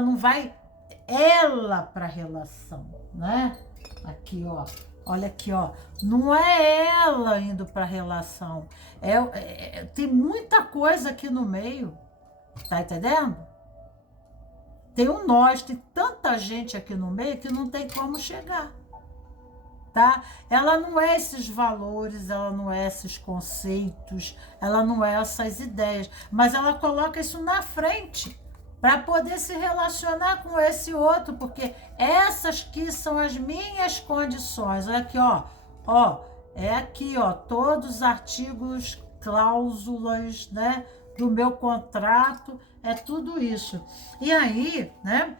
não vai ela para a relação, né? Aqui, ó. Olha aqui, ó. Não é ela indo para a relação. Tem muita coisa aqui no meio. Tá entendendo? Tem um nós, tem tanta gente aqui no meio que não tem como chegar. Tá? Ela não é esses valores, ela não é esses conceitos, ela não é essas ideias, mas ela coloca isso na frente para poder se relacionar com esse outro, porque essas que são as minhas condições. Olha aqui, é aqui, ó, todos os artigos, cláusulas, né, do meu contrato, é tudo isso. E aí, né,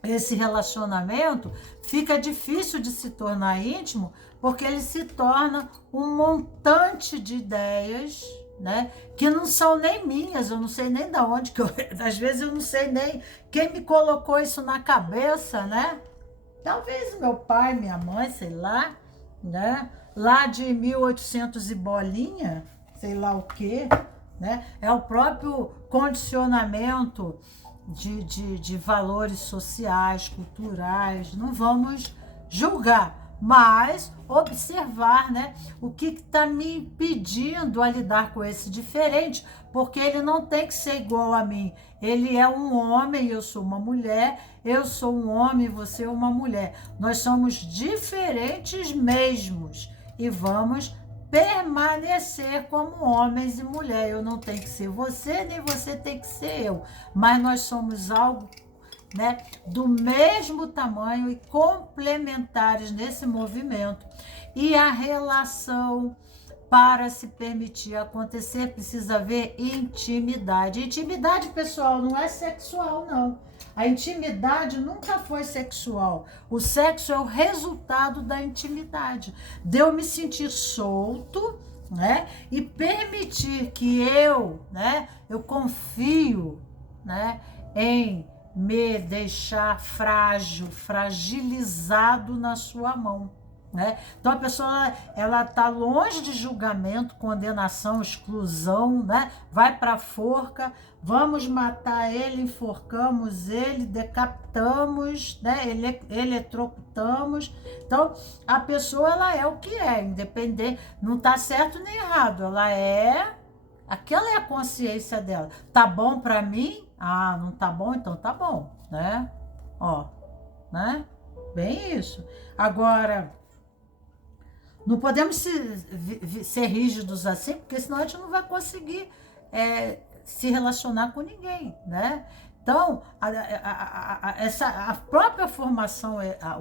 esse relacionamento fica difícil de se tornar íntimo, porque ele se torna um montante de ideias, né, que não são nem minhas, eu não sei nem de onde, às vezes eu não sei nem quem me colocou isso na cabeça, né? Talvez meu pai, minha mãe, sei lá, né? Lá de 1800 e bolinha, sei lá o quê, né? É o próprio condicionamento de valores sociais, culturais. Não vamos julgar, mas observar, né, o que está me impedindo a lidar com esse diferente, porque ele não tem que ser igual a mim. Ele é um homem, eu sou uma mulher, eu sou um homem, você é uma mulher. Nós somos diferentes mesmos e vamos permanecer como homens e mulheres. Eu não tenho que ser você, nem você tem que ser eu, mas nós somos algo, né, do mesmo tamanho e complementares nesse movimento. E a relação, para se permitir acontecer, precisa haver intimidade. Intimidade, pessoal, não é sexual, não. A intimidade nunca foi sexual. O sexo é o resultado da intimidade. De eu me sentir solto, né, e permitir que eu confio, né, em me deixar frágil, fragilizado na sua mão, né? Então a pessoa, ela tá longe de julgamento, condenação, exclusão, né? Vai para a forca, vamos matar ele, enforcamos ele, decapitamos, né? Eletrocutamos. Então a pessoa, ela é o que é, independente, não tá certo nem errado, ela é, aquela é a consciência dela. Tá bom para mim? Ah, não tá bom? Então tá bom, né? Ó, né? Bem isso. Agora, não podemos ser rígidos assim, porque senão a gente não vai conseguir se relacionar com ninguém, né? Então, a própria formação,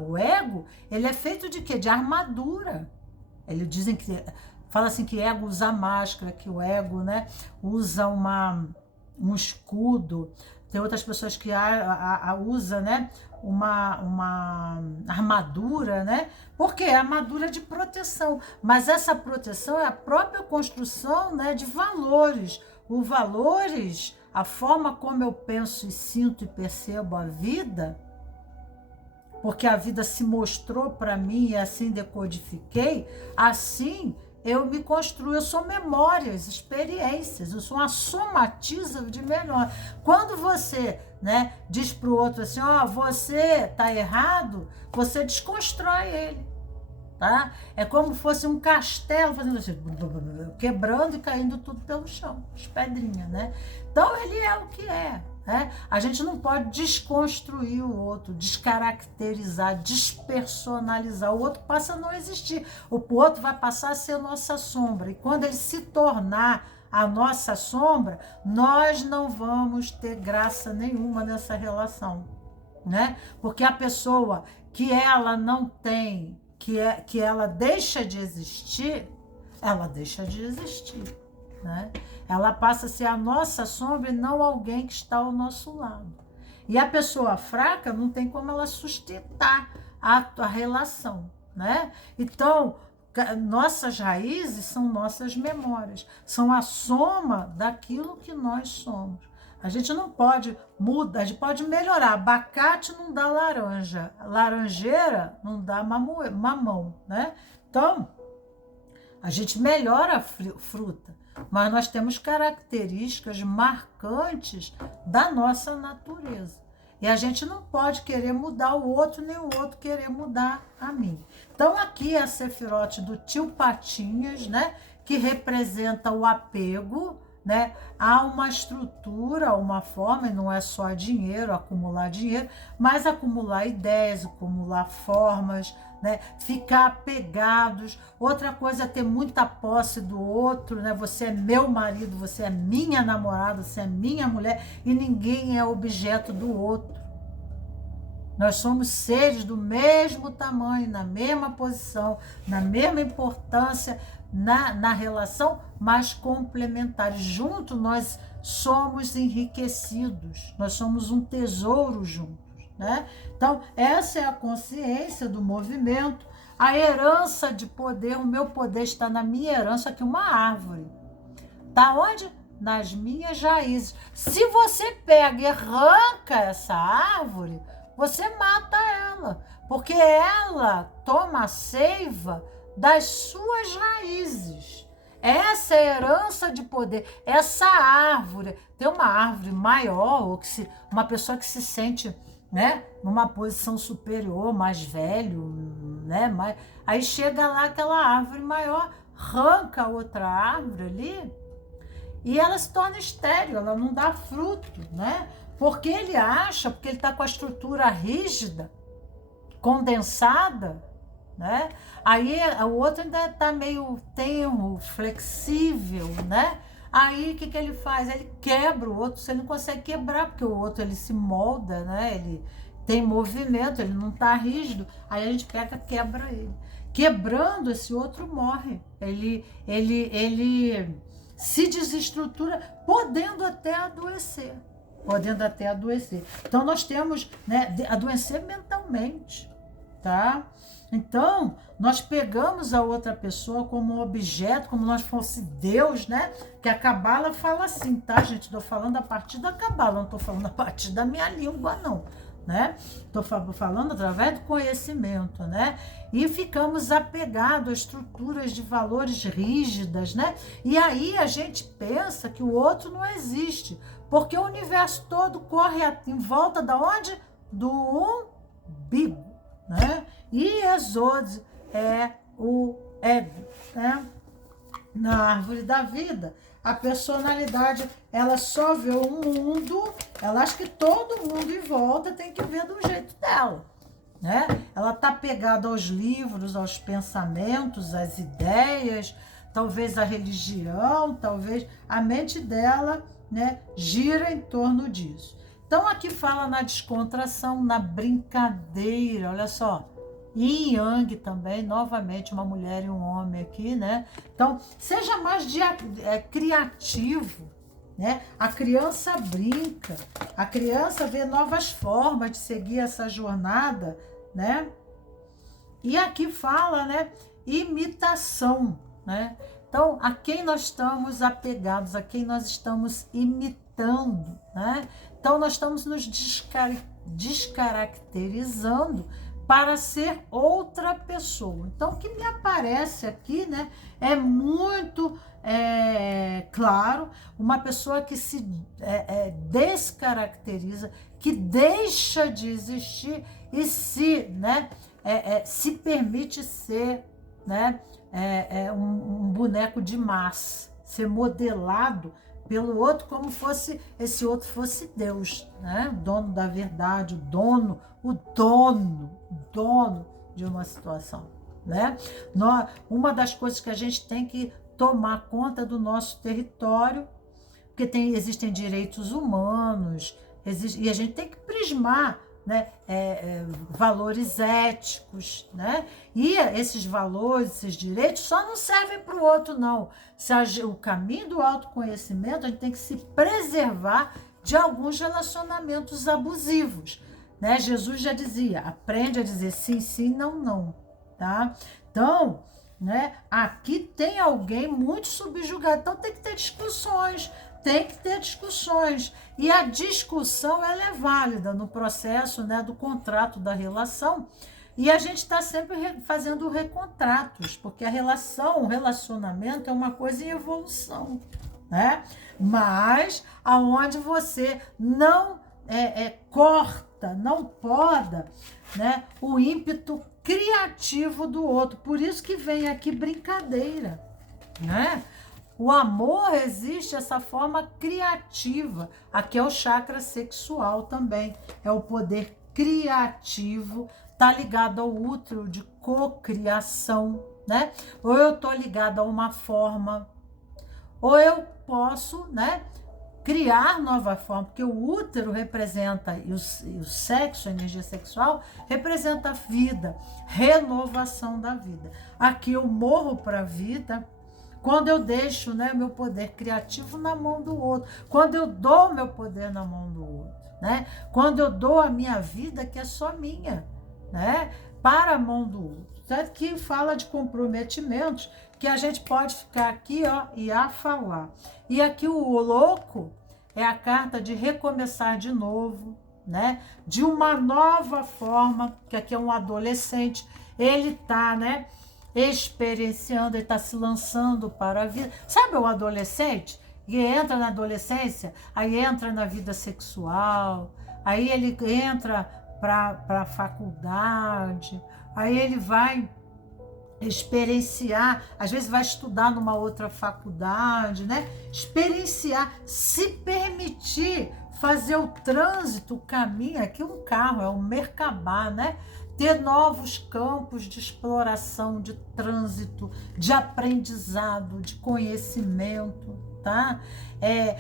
o ego, ele é feito de quê? De armadura. Eles dizem que, fala assim que ego usa máscara, que o ego, né, usa um escudo. Tem outras pessoas que usa, né, uma armadura, né? Porque é armadura de proteção. Mas essa proteção é a própria construção, né, de valores. Os valores, a forma como eu penso e sinto e percebo a vida, porque a vida se mostrou para mim e assim decodifiquei, assim eu me construo, eu sou memórias, experiências, eu sou uma somatiza de melhor. Quando você, né, diz para o outro assim, ó, você tá errado, você desconstrói ele, tá? É como se fosse um castelo fazendo assim, quebrando e caindo tudo pelo chão, as pedrinhas, né? Então ele é o que é. A gente não pode desconstruir o outro, descaracterizar, despersonalizar. O outro passa a não existir. O outro vai passar a ser nossa sombra. E quando ele se tornar a nossa sombra, nós não vamos ter graça nenhuma nessa relação, né? Porque a pessoa que ela não tem, que ela deixa de existir, ela deixa de existir, né? Ela passa a ser a nossa sombra e não alguém que está ao nosso lado. E a pessoa fraca não tem como ela sustentar a relação, né? Então, nossas raízes são nossas memórias, são a soma daquilo que nós somos. A gente não pode mudar, a gente pode melhorar. Abacate não dá laranja, laranjeira não dá mamão, né? Então, a gente melhora a fruta, mas nós temos características marcantes da nossa natureza. E a gente não pode querer mudar o outro, nem o outro querer mudar a mim. Então, aqui é a Sefirote do tio Patinhas, né? Que representa o apego, né? Há uma estrutura, uma forma, e não é só acumular dinheiro, mas acumular ideias, acumular formas, né? Ficar apegados. Outra coisa é ter muita posse do outro, né? Você é meu marido, você é minha namorada, você é minha mulher e ninguém é objeto do outro. Nós somos seres do mesmo tamanho, na mesma posição, na mesma importância na relação, mas complementares. Juntos nós somos enriquecidos, nós somos um tesouro juntos, né? Então, essa é a consciência do movimento, a herança de poder. O meu poder está na minha herança, que é uma árvore. Está onde? Nas minhas raízes. Se você pega e arranca essa árvore, você mata ela, porque ela toma a seiva das suas raízes. Essa é a herança de poder, essa árvore, tem uma árvore maior, ou uma pessoa que se sente, né, numa posição superior, mais velho, né, aí chega lá aquela árvore maior, arranca a outra árvore ali, e ela se torna estéril, ela não dá fruto, né? Porque ele acha, porque ele está com a estrutura rígida, condensada, né? Aí o outro ainda está meio tenro, flexível, né? Aí o que ele faz? Ele quebra o outro, você não consegue quebrar, porque o outro ele se molda, né? Ele tem movimento, ele não está rígido. Aí a gente pega, quebra ele. Quebrando, esse outro morre. Ele se desestrutura, podendo até adoecer. Então, nós temos, né, adoecer mentalmente, tá? Então, nós pegamos a outra pessoa como um objeto, como nós fosse Deus, né? Que a Cabala fala assim, tá, gente? Estou falando a partir da Cabala, não estou falando a partir da minha língua, não, né? Estou falando através do conhecimento, né? E ficamos apegados a estruturas de valores rígidas, né? E aí a gente pensa que o outro não existe, porque o universo todo corre em volta da onde? Do umbigo, né? E Exode é o ego, né? Na árvore da vida, a personalidade, ela só vê o mundo, ela acha que todo mundo em volta tem que ver do jeito dela, né? Ela está pegada aos livros, aos pensamentos, às ideias, talvez a religião, talvez a mente dela, né, gira em torno disso. Então aqui fala na descontração, na brincadeira, olha só. Yin e Yang também, novamente, uma mulher e um homem aqui, né? Então, seja mais criativo, né? A criança brinca, a criança vê novas formas de seguir essa jornada, né? E aqui fala, né? Imitação, né? Então, a quem nós estamos apegados, a quem nós estamos imitando, né? Então, nós estamos nos descaracterizando para ser outra pessoa. Então, o que me aparece aqui, né, é muito claro, uma pessoa que se descaracteriza, que deixa de existir e se permite ser, né, um boneco de massa, ser modelado pelo outro como fosse, esse outro fosse Deus, né? Dono da verdade, o dono de uma situação, né? Uma das coisas que a gente tem que tomar conta do nosso território, porque existem direitos humanos, e a gente tem que prismar, né, valores éticos, né? E esses valores, esses direitos só não servem para o outro, não. O caminho do autoconhecimento, a gente tem que se preservar de alguns relacionamentos abusivos, né? Jesus já dizia, aprende a dizer sim, sim, não, não, tá? Então, né, aqui tem alguém muito subjugado, então tem que ter discussões, e a discussão ela é válida no processo, né, do contrato da relação, e a gente está sempre fazendo recontratos, porque o relacionamento é uma coisa em evolução, né? Mas aonde você não corta, não poda, né, o ímpeto criativo do outro. Por isso que vem aqui brincadeira, né? O amor existe essa forma criativa. Aqui é o chakra sexual também. É o poder criativo, tá ligado ao útero de cocriação, né? Ou eu tô ligado a uma forma, ou eu posso, né, criar nova forma, porque o útero representa, e o sexo, a energia sexual, representa a vida, renovação da vida. Aqui eu morro para a vida quando eu deixo, né, meu poder criativo na mão do outro, quando eu dou meu poder na mão do outro, né? Quando eu dou a minha vida, que é só minha, né, para a mão do outro. Certo? Que fala de comprometimentos, que a gente pode ficar aqui, ó, e a falar. E aqui o louco é a carta de recomeçar de novo, né? De uma nova forma, que aqui é um adolescente, ele está, né, experienciando, ele está se lançando para a vida. Sabe o adolescente que entra na adolescência, aí entra na vida sexual, aí ele entra para a faculdade, aí ele vai experienciar, às vezes vai estudar numa outra faculdade, né? Experienciar, se permitir fazer o trânsito, o caminho, aqui um carro, é um Merkabah, né? Ter novos campos de exploração, de trânsito, de aprendizado, de conhecimento, tá?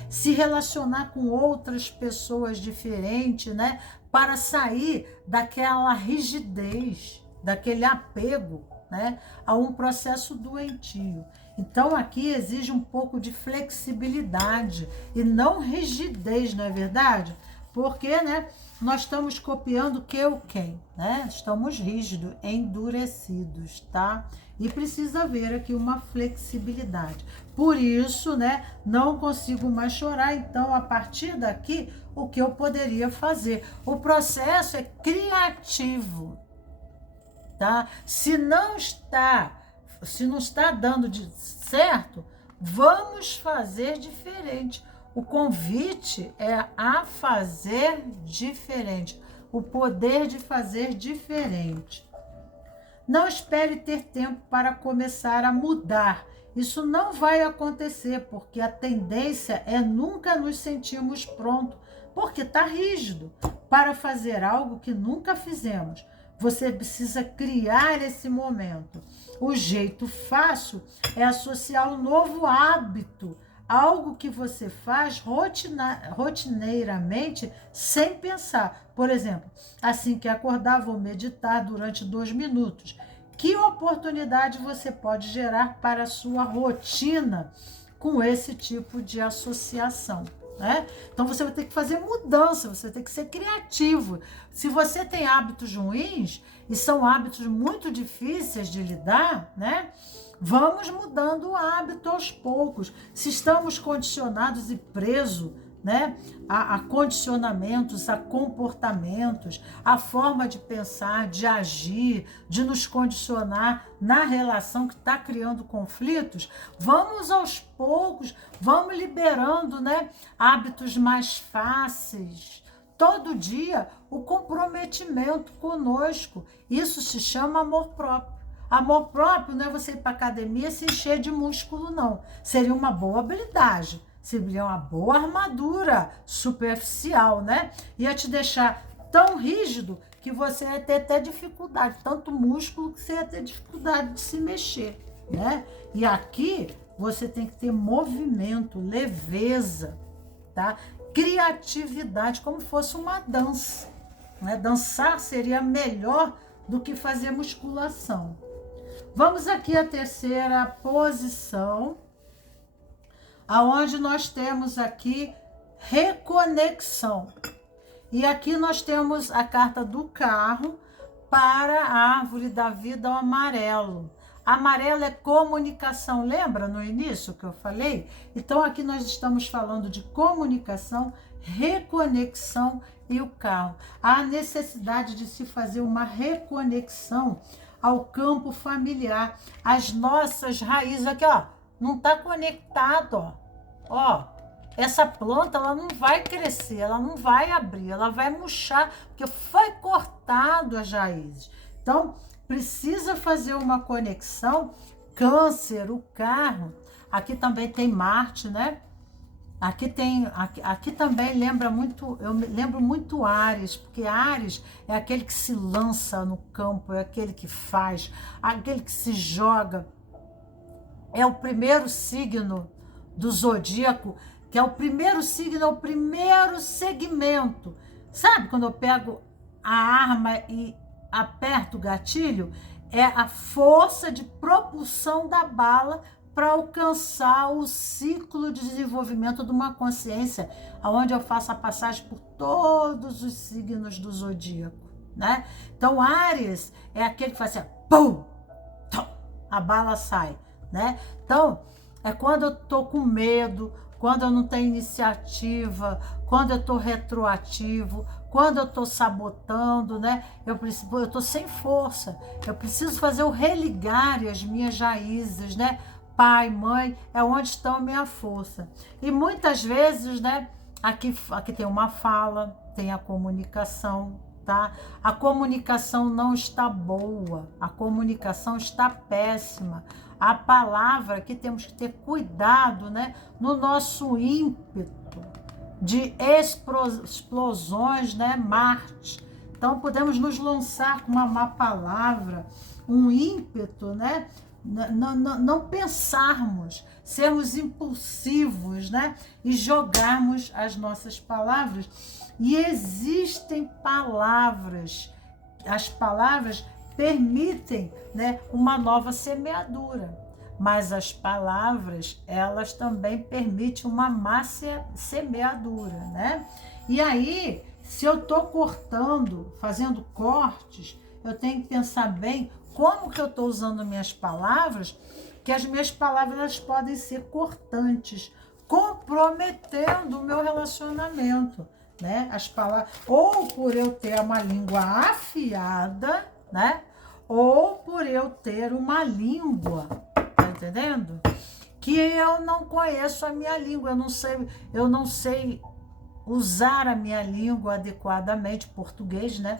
Se relacionar com outras pessoas diferentes, né? Para sair daquela rigidez, daquele apego, né, a um processo doentio. Então aqui exige um pouco de flexibilidade e não rigidez, não é verdade? Porque, né, nós estamos copiando que o quem, né? Estamos rígidos, endurecidos, tá? E precisa haver aqui uma flexibilidade. Por isso, né, não consigo mais chorar. Então, a partir daqui, o que eu poderia fazer? O processo é criativo. Tá? Se não está dando certo, vamos fazer diferente. O convite é a fazer diferente, o poder de fazer diferente. Não espere ter tempo para começar a mudar. Isso não vai acontecer, porque a tendência é nunca nos sentirmos prontos, porque está rígido para fazer algo que nunca fizemos. Você precisa criar esse momento. O jeito fácil é associar um novo hábito, algo que você faz rotineiramente sem pensar. Por exemplo, assim que acordar, vou meditar durante 2 minutos. Que oportunidade você pode gerar para a sua rotina com esse tipo de associação? Né? Então você vai ter que fazer mudança, você vai ter que ser criativo. Se você tem hábitos ruins, e são hábitos muito difíceis de lidar, né? Vamos mudando o hábito aos poucos. Se estamos condicionados e presos, né, a condicionamentos, a comportamentos, a forma de pensar, de agir, de nos condicionar na relação que está criando conflitos, vamos aos poucos, vamos liberando, né, hábitos mais fáceis. Todo dia, o comprometimento conosco. Isso se chama amor próprio. Amor próprio não é você ir para a academia e se encher de músculo, não. Seria uma boa habilidade. Seria uma boa armadura superficial, né? Ia te deixar tão rígido que você ia ter até dificuldade, tanto músculo que você ia ter dificuldade de se mexer, né? E aqui você tem que ter movimento, leveza, tá? Criatividade, como fosse uma dança, né? Dançar seria melhor do que fazer musculação. Vamos aqui à terceira posição, aonde nós temos aqui reconexão. E aqui nós temos a carta do carro para a árvore da vida, o amarelo. Amarelo é comunicação, lembra no início que eu falei? Então aqui nós estamos falando de comunicação, reconexão e o carro. A necessidade de se fazer uma reconexão ao campo familiar, às nossas raízes. Aqui, ó, não está conectado, ó. Essa planta, ela não vai crescer, ela não vai abrir, ela vai murchar, porque foi cortado as raízes. Então, precisa fazer uma conexão. Câncer, o carro. Aqui também tem Marte, né? Aqui também lembra muito, eu lembro muito Áries, porque Áries é aquele que se lança no campo, é aquele que faz, aquele que se joga. É o primeiro signo do zodíaco, que é o primeiro signo, é o primeiro segmento. Sabe quando eu pego a arma e aperto o gatilho? É a força de propulsão da bala para alcançar o ciclo de desenvolvimento de uma consciência, onde eu faço a passagem por todos os signos do zodíaco, né? Então, Áries é aquele que faz assim, pum, tom, a bala sai, né? Então, é quando eu tô com medo, quando eu não tenho iniciativa, quando eu estou retroativo, quando eu estou sabotando, né? Eu estou sem força. Eu preciso fazer o religar as minhas raízes, né? Pai, mãe, é onde está a minha força. E muitas vezes, né? Aqui tem uma fala, tem a comunicação, tá? A comunicação não está boa, a comunicação está péssima. A palavra que temos que ter cuidado, né? No nosso ímpeto de explosões, né? Marte. Então podemos nos lançar com uma má palavra, um ímpeto, né? Não pensarmos, sermos impulsivos, né? E jogarmos as nossas palavras. E existem palavras, as palavras permitem, né, uma nova semeadura, mas as palavras, elas também permitem uma má semeadura, né? E aí, se eu estou cortando, fazendo cortes, eu tenho que pensar bem como que eu estou usando minhas palavras, que as minhas palavras elas podem ser cortantes, comprometendo o meu relacionamento, né? As palavras, ou por eu ter uma língua afiada, né? Ou por eu ter uma língua, tá entendendo? Que eu não conheço a minha língua, eu não sei usar a minha língua adequadamente, português, né?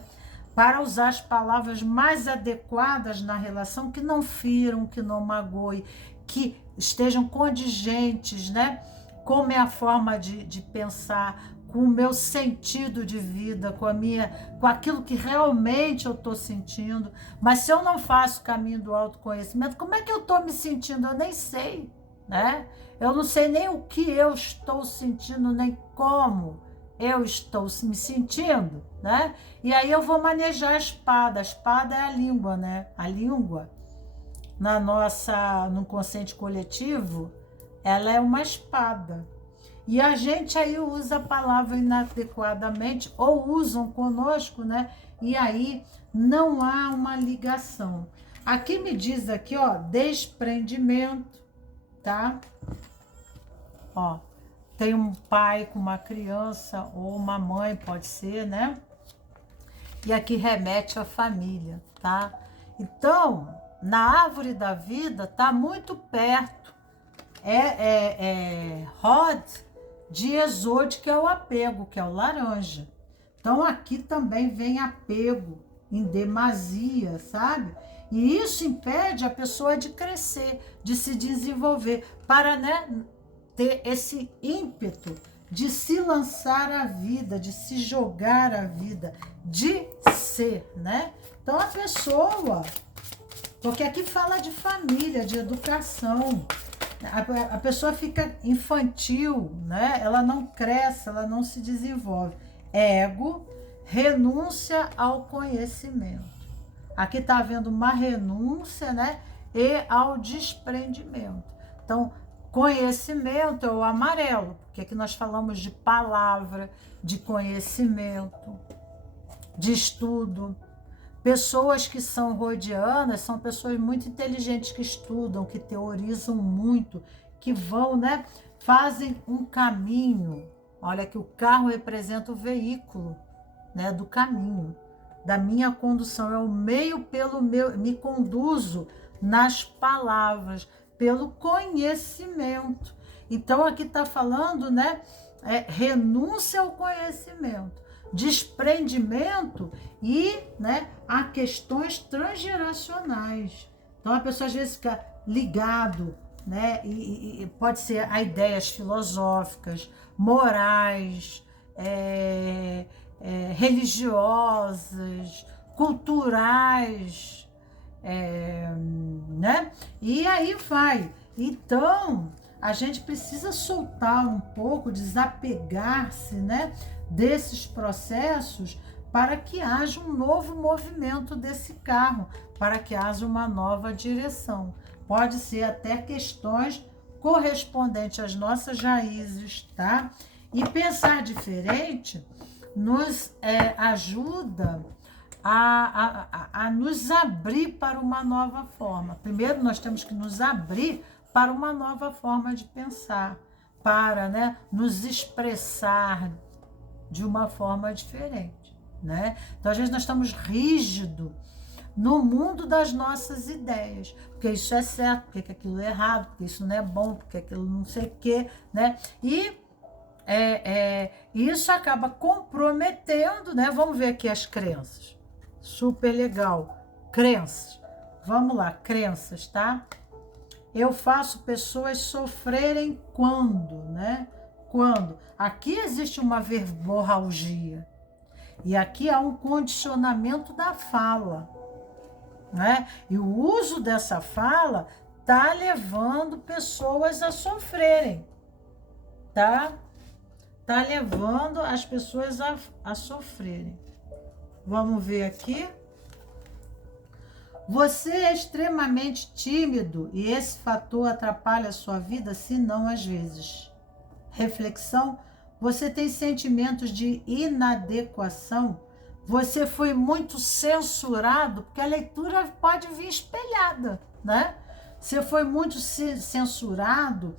Para usar as palavras mais adequadas na relação, que não firam, que não magoem, que estejam condigentes, né? Com a minha forma de pensar, com o meu sentido de vida, com aquilo que realmente eu estou sentindo. Mas se eu não faço o caminho do autoconhecimento, como é que eu estou me sentindo? Eu nem sei, né? Eu não sei nem o que eu estou sentindo, nem como eu estou me sentindo, né? E aí eu vou manejar a espada. A espada é a língua, né? A língua, no consciente coletivo, ela é uma espada. E a gente aí usa a palavra inadequadamente, ou usam conosco, né? E aí não há uma ligação. Aqui me diz aqui, ó, desprendimento, tá? Ó, tem um pai com uma criança, ou uma mãe, pode ser, né? E aqui remete à família, tá? Então, na árvore da vida, tá muito perto. Rod de Exode, que é o apego, que é o laranja. Então, aqui também vem apego em demasia, sabe? E isso impede a pessoa de crescer, de se desenvolver, para, né, ter esse ímpeto de se lançar à vida, de se jogar à vida, de ser, né? Então, a pessoa, porque aqui fala de família, de educação, a pessoa fica infantil, né? Ela não cresce, ela não se desenvolve. Ego, renúncia ao conhecimento. Aqui está havendo uma renúncia, né? E ao desprendimento. Então, conhecimento é o amarelo, porque aqui nós falamos de palavra, de conhecimento, de estudo. Pessoas que são rodianas são pessoas muito inteligentes, que estudam, que teorizam muito, que vão, né? Fazem um caminho. Olha que o carro representa o veículo, né? Do caminho, da minha condução. É o meio pelo meu, me conduzo nas palavras, pelo conhecimento. Então aqui está falando, né? Renúncia ao conhecimento, desprendimento e, né, a questões transgeracionais. Então a pessoa às vezes fica ligado, né, e pode ser a ideias filosóficas, morais, religiosas, culturais, né? E aí vai. Então a gente precisa soltar um pouco, desapegar-se, né, desses processos, para que haja um novo movimento desse carro, para que haja uma nova direção. Pode ser até questões correspondentes às nossas raízes, tá? E pensar diferente nos ajuda a nos abrir para uma nova forma. Primeiro, nós temos que nos abrir para uma nova forma de pensar, para, né, nos expressar de uma forma diferente, né? Então, às vezes, nós estamos rígidos no mundo das nossas ideias, porque isso é certo, porque aquilo é errado, porque isso não é bom, porque aquilo não sei o quê, né? E isso acaba comprometendo, né? Vamos ver aqui as crenças. Super legal. Crenças. Vamos lá, crenças, tá? Eu faço pessoas sofrerem quando, né? Quando? Aqui existe uma verborragia. E aqui há um condicionamento da fala, né? E o uso dessa fala tá levando pessoas a sofrerem, tá? Tá levando as pessoas a sofrerem. Vamos ver aqui. Você é extremamente tímido e esse fator atrapalha a sua vida, se não às vezes. Reflexão. Você tem sentimentos de inadequação? Você foi muito censurado? Porque a leitura pode vir espelhada, né? Você foi muito censurado,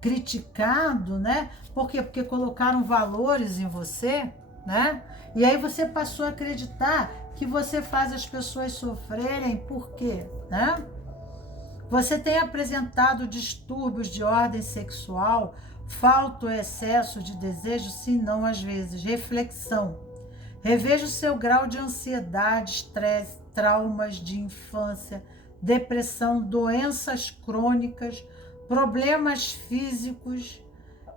criticado, né? Por quê? Porque colocaram valores em você, né? E aí você passou a acreditar que você faz as pessoas sofrerem, por quê, né? Você tem apresentado distúrbios de ordem sexual, falta o excesso de desejo, se não às vezes. Reflexão. Reveja o seu grau de ansiedade, estresse, traumas de infância, depressão, doenças crônicas, problemas físicos,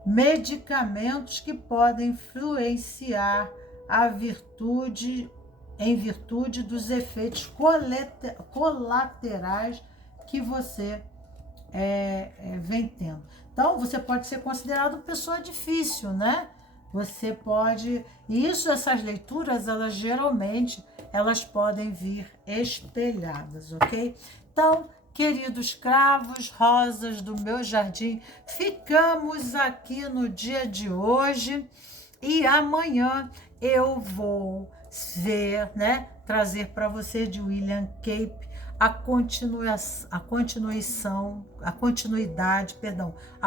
medicamentos que podem influenciar a virtude, em virtude dos efeitos colaterais que você vem tendo. Então, você pode ser considerado pessoa difícil, né? Você pode... essas leituras, elas geralmente, elas podem vir espelhadas, ok? Então, queridos cravos, rosas do meu jardim, ficamos aqui no dia de hoje e amanhã eu vou ver, né? Trazer para você de William Cape a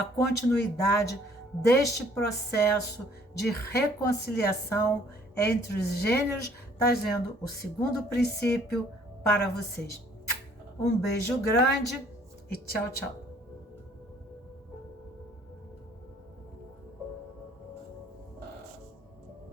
continuidade deste processo de reconciliação entre os gêneros, trazendo o segundo princípio para vocês. Um beijo grande e tchau, tchau.